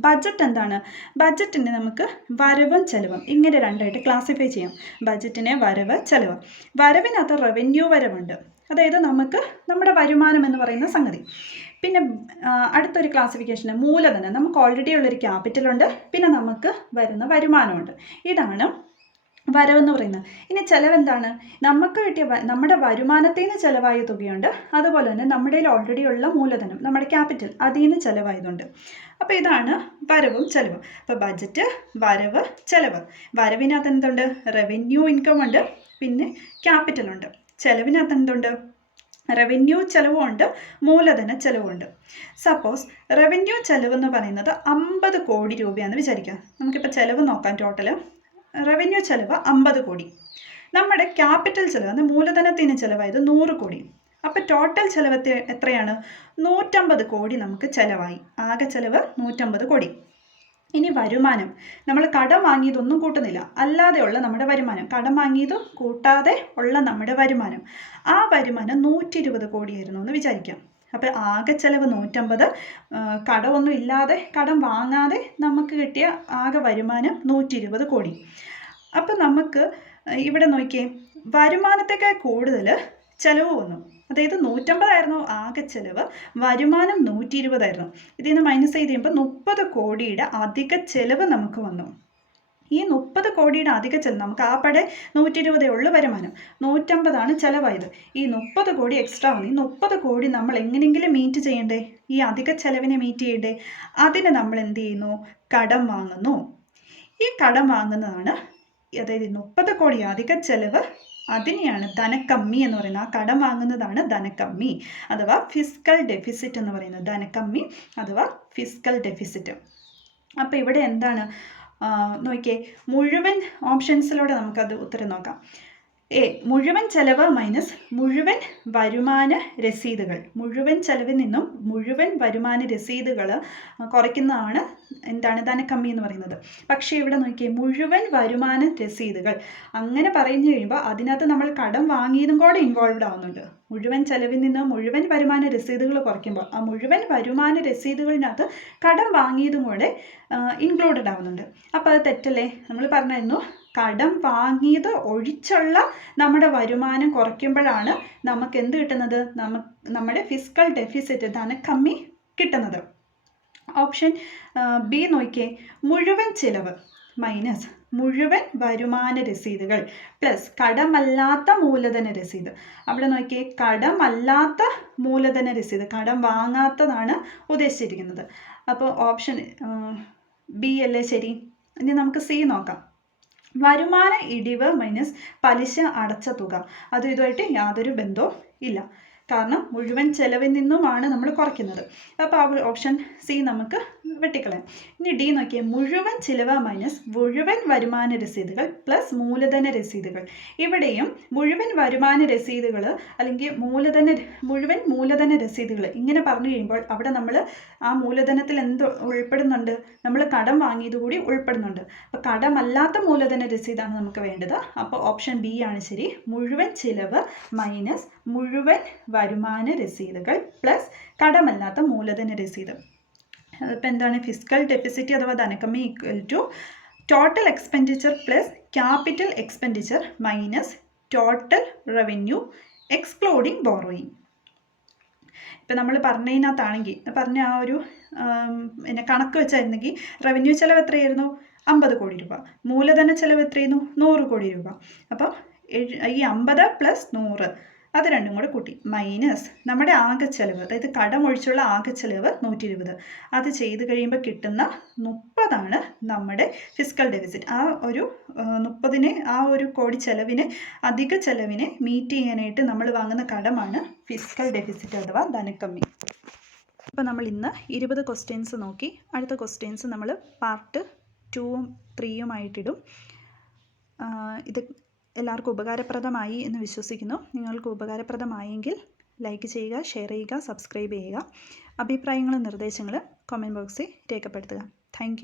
ബഡ്ജറ്റ് എന്താണ്? ബഡ്ജറ്റിനെ നമുക്ക് വരവും ചെലവും ഇങ്ങനെ രണ്ടായിട്ട് ക്ലാസിഫൈ ചെയ്യാം. ബഡ്ജറ്റിനെ വരവ്, ചെലവ്. വരവിനകത്ത് റവന്യൂ വരവുണ്ട്, അതായത് നമുക്ക് നമ്മുടെ വരുമാനം എന്ന് പറയുന്ന സംഗതി. പിന്നെ അടുത്തൊരു ക്ലാസിഫിക്കേഷൻ മൂലധനം. നമുക്ക് ഓൾറെഡി ഉള്ളൊരു ക്യാപിറ്റലുണ്ട്, പിന്നെ നമുക്ക് വരുന്ന വരുമാനമുണ്ട്. ഇതാണ് വരവെന്ന് പറയുന്നത്. ഇനി ചെലവെന്താണ്? നമുക്ക് കിട്ടിയ നമ്മുടെ വരുമാനത്തിൽ നിന്ന് ചിലവായ തുകയുണ്ട്, അതുപോലെ തന്നെ നമ്മുടെ ഓൾറെഡി ഉള്ള മൂലധനം, നമ്മുടെ ക്യാപിറ്റൽ, അതിൽ നിന്ന് ചിലവായതുണ്ട്. അപ്പോൾ ഇതാണ് വരവും ചെലവും. അപ്പോൾ ബഡ്ജറ്റ്, വരവ്, ചെലവ്. വരവിനകത്ത് എന്തുണ്ട്? റവന്യൂ ഇൻകം ഉണ്ട്, പിന്നെ ക്യാപിറ്റലുണ്ട്. ചെലവിനകത്ത് എന്തുണ്ട്? റവന്യൂ ചെലവുമുണ്ട്, മൂലധന ചെലവുമുണ്ട്. സപ്പോസ് റവന്യൂ ചെലവ് എന്ന് പറയുന്നത് 50 കോടി രൂപയാണെന്ന് വിചാരിക്കാം. നമുക്കിപ്പോൾ ചെലവ് നോക്കാം. ടോട്ടൽ റവന്യൂ ചെലവ് 50 കോടി. നമ്മുടെ ക്യാപിറ്റൽ ചെലവ്, അത് മൂലധനത്തിന് ചിലവായത് 100 കോടി. അപ്പോൾ ടോട്ടൽ ചെലവ് എത്രയാണ്? 150 കോടി നമുക്ക് ചിലവായി. ആകെ ചെലവ് 150 കോടി. ഇനി വരുമാനം, നമ്മൾ കടം വാങ്ങിയതൊന്നും കൂട്ടുന്നില്ല, അല്ലാതെയുള്ള നമ്മുടെ വരുമാനം, കടം വാങ്ങിയതും കൂട്ടാതെ ഉള്ള നമ്മുടെ വരുമാനം, ആ വരുമാനം 120 കോടിയായിരുന്നു എന്ന് വിചാരിക്കാം. അപ്പോൾ ആകെ ചെലവ് 150, കടമൊന്നും ഇല്ലാതെ, കടം വാങ്ങാതെ നമുക്ക് കിട്ടിയ ആകെ വരുമാനം 120 കോടി. അപ്പോൾ നമുക്ക് ഇവിടെ നോക്കിയേ, വരുമാനത്തേക്കാൾ കൂടുതൽ ചെലവ് വന്നു. അതായത് 150 ആയിരുന്നു ആകെ ചെലവ്, വരുമാനം 120 ആയിരുന്നു. ഇതിൽ നിന്ന് മൈനസ് ചെയ്ത് കഴിയുമ്പോൾ 30 കോടിയുടെ അധിക ചെലവ് നമുക്ക് വന്നു. ഈ 30 കോടിയുടെ അധിക ചെലവ്, നമുക്ക് ആ പടെ 120 ഉള്ള വരുമാനം, 150 ചിലവായത്. ഈ 30 കോടി എക്സ്ട്രാ വന്നു. ഈ 30 കോടി നമ്മൾ എങ്ങനെയെങ്കിലും മീറ്റ് ചെയ്യണ്ടേ? ഈ അധിക ചെലവിനെ മീറ്റ് ചെയ്യണ്ടേ? അതിന് നമ്മൾ എന്ത് ചെയ്യുന്നു? കടം വാങ്ങുന്നു. ഈ കടം വാങ്ങുന്നതാണ്, അതായത് 30 കോടി അധിക ചെലവ്, അതിനെയാണ് ധനക്കമ്മി എന്ന് പറയുന്നത്. ആ കടം വാങ്ങുന്നതാണ് ധനക്കമ്മി, അഥവാ ഫിസ്ക്കൽ ഡെഫിസിറ്റ് എന്ന് പറയുന്നത്. ധനക്കമ്മി അഥവാ ഫിസ്ക്കൽ ഡെഫിസിറ്റ്. അപ്പോൾ ഇവിടെ എന്താണ് നോക്കിയേ, മുഴുവൻ ഓപ്ഷൻസിലൂടെ നമുക്കത് ഉത്തരം നോക്കാം. എ, മുഴുവൻ ചെലവ് മൈനസ് മുഴുവൻ വരുമാന രസീതുകൾ. മുഴുവൻ ചെലവിൽ നിന്നും മുഴുവൻ വരുമാന രസീതുകൾ കുറയ്ക്കുന്നതാണ് എന്താണ്? ധനക്കമ്മി എന്ന് പറയുന്നത്. പക്ഷേ ഇവിടെ നോക്കിയേ, മുഴുവൻ വരുമാന രസീതുകൾ അങ്ങനെ പറഞ്ഞു കഴിയുമ്പോൾ അതിനകത്ത് നമ്മൾ കടം വാങ്ങിയതും കൂടെ ഇൻവോൾവ്ഡ് ആവുന്നുണ്ട്. മുഴുവൻ ചെലവിൽ നിന്ന് മുഴുവൻ വരുമാന രസീതുകൾ കുറയ്ക്കുമ്പോൾ ആ മുഴുവൻ വരുമാന രസീതുകളിനകത്ത് കടം വാങ്ങിയതും കൂടെ ഇൻക്ലൂഡഡ് ആവുന്നുണ്ട്. അപ്പോൾ അത് തെറ്റല്ലേ? നമ്മൾ പറഞ്ഞിരുന്നു, കടം വാങ്ങിയത് ഒഴിച്ചുള്ള നമ്മുടെ വരുമാനം കുറയ്ക്കുമ്പോഴാണ് നമുക്ക് എന്ത് കിട്ടുന്നത്? നമ്മുടെ ഫിസ്ക്കൽ ഡെഫിസിറ്റ്, ധനക്കമ്മി കിട്ടുന്നത്. ഓപ്ഷൻ ബി നോക്കിയേ, മുഴുവൻ ചിലവ് മൈനസ് മുഴുവൻ വരുമാന രസീതുകൾ പ്ലസ് കടമല്ലാത്ത മൂലധന രസീത്. അവിടെ നോക്കിയേ, കടമല്ലാത്ത മൂലധന രസീത്, കടം വാങ്ങാത്തതാണ് ഉദ്ദേശിച്ചിരിക്കുന്നത്. അപ്പോൾ ഓപ്ഷൻ ബി അല്ലേ ശരി? ഇനി നമുക്ക് സി നോക്കാം. വരുമാന ഇടിവ് മൈനസ് പലിശ അടച്ച തുക, അതും ഇതുമായിട്ട് യാതൊരു ബന്ധവും ഇല്ല, കാരണം മുഴുവൻ ചെലവിൽ നിന്നുമാണ് നമ്മൾ കുറയ്ക്കുന്നത്. അപ്പോൾ ആ ഓപ്ഷൻ സി നമുക്ക് വെട്ടിക്കളയാം. ഇനി ഡി നോക്കിയാൽ, മുഴുവൻ ചിലവ് മൈനസ് മുഴുവൻ വരുമാന രസീതുകൾ പ്ലസ് മൂലധന രസീതുകൾ. ഇവിടെയും മുഴുവൻ വരുമാന രസീതുകൾ അല്ലെങ്കിൽ മുഴുവൻ മൂലധന രസീതുകൾ ഇങ്ങനെ പറഞ്ഞു കഴിയുമ്പോൾ അവിടെ നമ്മൾ ആ മൂലധനത്തിൽ എന്ത് ഉൾപ്പെടുന്നുണ്ട്? നമ്മൾ കടം വാങ്ങിയത് കൂടി ഉൾപ്പെടുന്നുണ്ട്. അപ്പോൾ കടമല്ലാത്ത മൂലധന രസീതാണ് നമുക്ക് വേണ്ടത്. അപ്പോൾ ഓപ്ഷൻ ബി ആണ് ശരി. മുഴുവൻ ചിലവ് മൈനസ് മുഴുവൻ വരുമാന രസീതുകൾ പ്ലസ് കടമല്ലാത്ത മൂലധന രസീത്. അതിപ്പോൾ എന്താണ്? ഫിസ്ക്കൽ ഡെഫിസിറ്റ് അഥവാ ധനക്കമ്മി equal to total expenditure plus capital expenditure minus total revenue excluding borrowing. ഇപ്പം നമ്മൾ പറഞ്ഞതിനകത്താണെങ്കിൽ പറഞ്ഞ ആ ഒരു പിന്നെ കണക്ക് വെച്ചായിരുന്നെങ്കിൽ റവന്യൂ ചിലവ് എത്രയായിരുന്നു? 50 കോടി രൂപ. മൂലധന ചിലവ് എത്രയായിരുന്നു? 100 കോടി രൂപ. അപ്പം ഈ 50 പ്ലസ് 100 അത് രണ്ടും കൂടെ കൂട്ടി മൈനസ് നമ്മുടെ ആകെ ചിലവ്, അതായത് കടം ഒഴിച്ചുള്ള ആകെ ചിലവ് 120. അത് ചെയ്ത് കഴിയുമ്പോൾ കിട്ടുന്ന 30 നമ്മുടെ ഫിസ്ക്കൽ ഡെഫിസിറ്റ്. ആ ഒരു 30 ആ ഒരു കോടി ചിലവിന്, അധിക ചിലവിനെ മീറ്റ് ചെയ്യാനായിട്ട് നമ്മൾ വാങ്ങുന്ന കടമാണ് ഫിസ്ക്കൽ ഡെഫിസിറ്റ് അഥവാ ധനക്കമ്മി. അപ്പോൾ നമ്മൾ ഇന്ന് 20 ക്വസ്റ്റ്യൻസ് നോക്കി. അടുത്ത ക്വസ്റ്റ്യൻസ് നമ്മൾ പാർട്ട് 2ഉം 3യുമായിട്ടിടും. ഇത് എല്ലാവർക്കും ഉപകാരപ്രദമായി എന്ന് വിശ്വസിക്കുന്നു. നിങ്ങൾക്ക് ഉപകാരപ്രദമായെങ്കിൽ ലൈക്ക് ചെയ്യുക, ഷെയർ ചെയ്യുക, സബ്സ്ക്രൈബ് ചെയ്യുക. അഭിപ്രായങ്ങളും നിർദ്ദേശങ്ങളും കമൻറ്റ് ബോക്സിൽ രേഖപ്പെടുത്തുക. താങ്ക്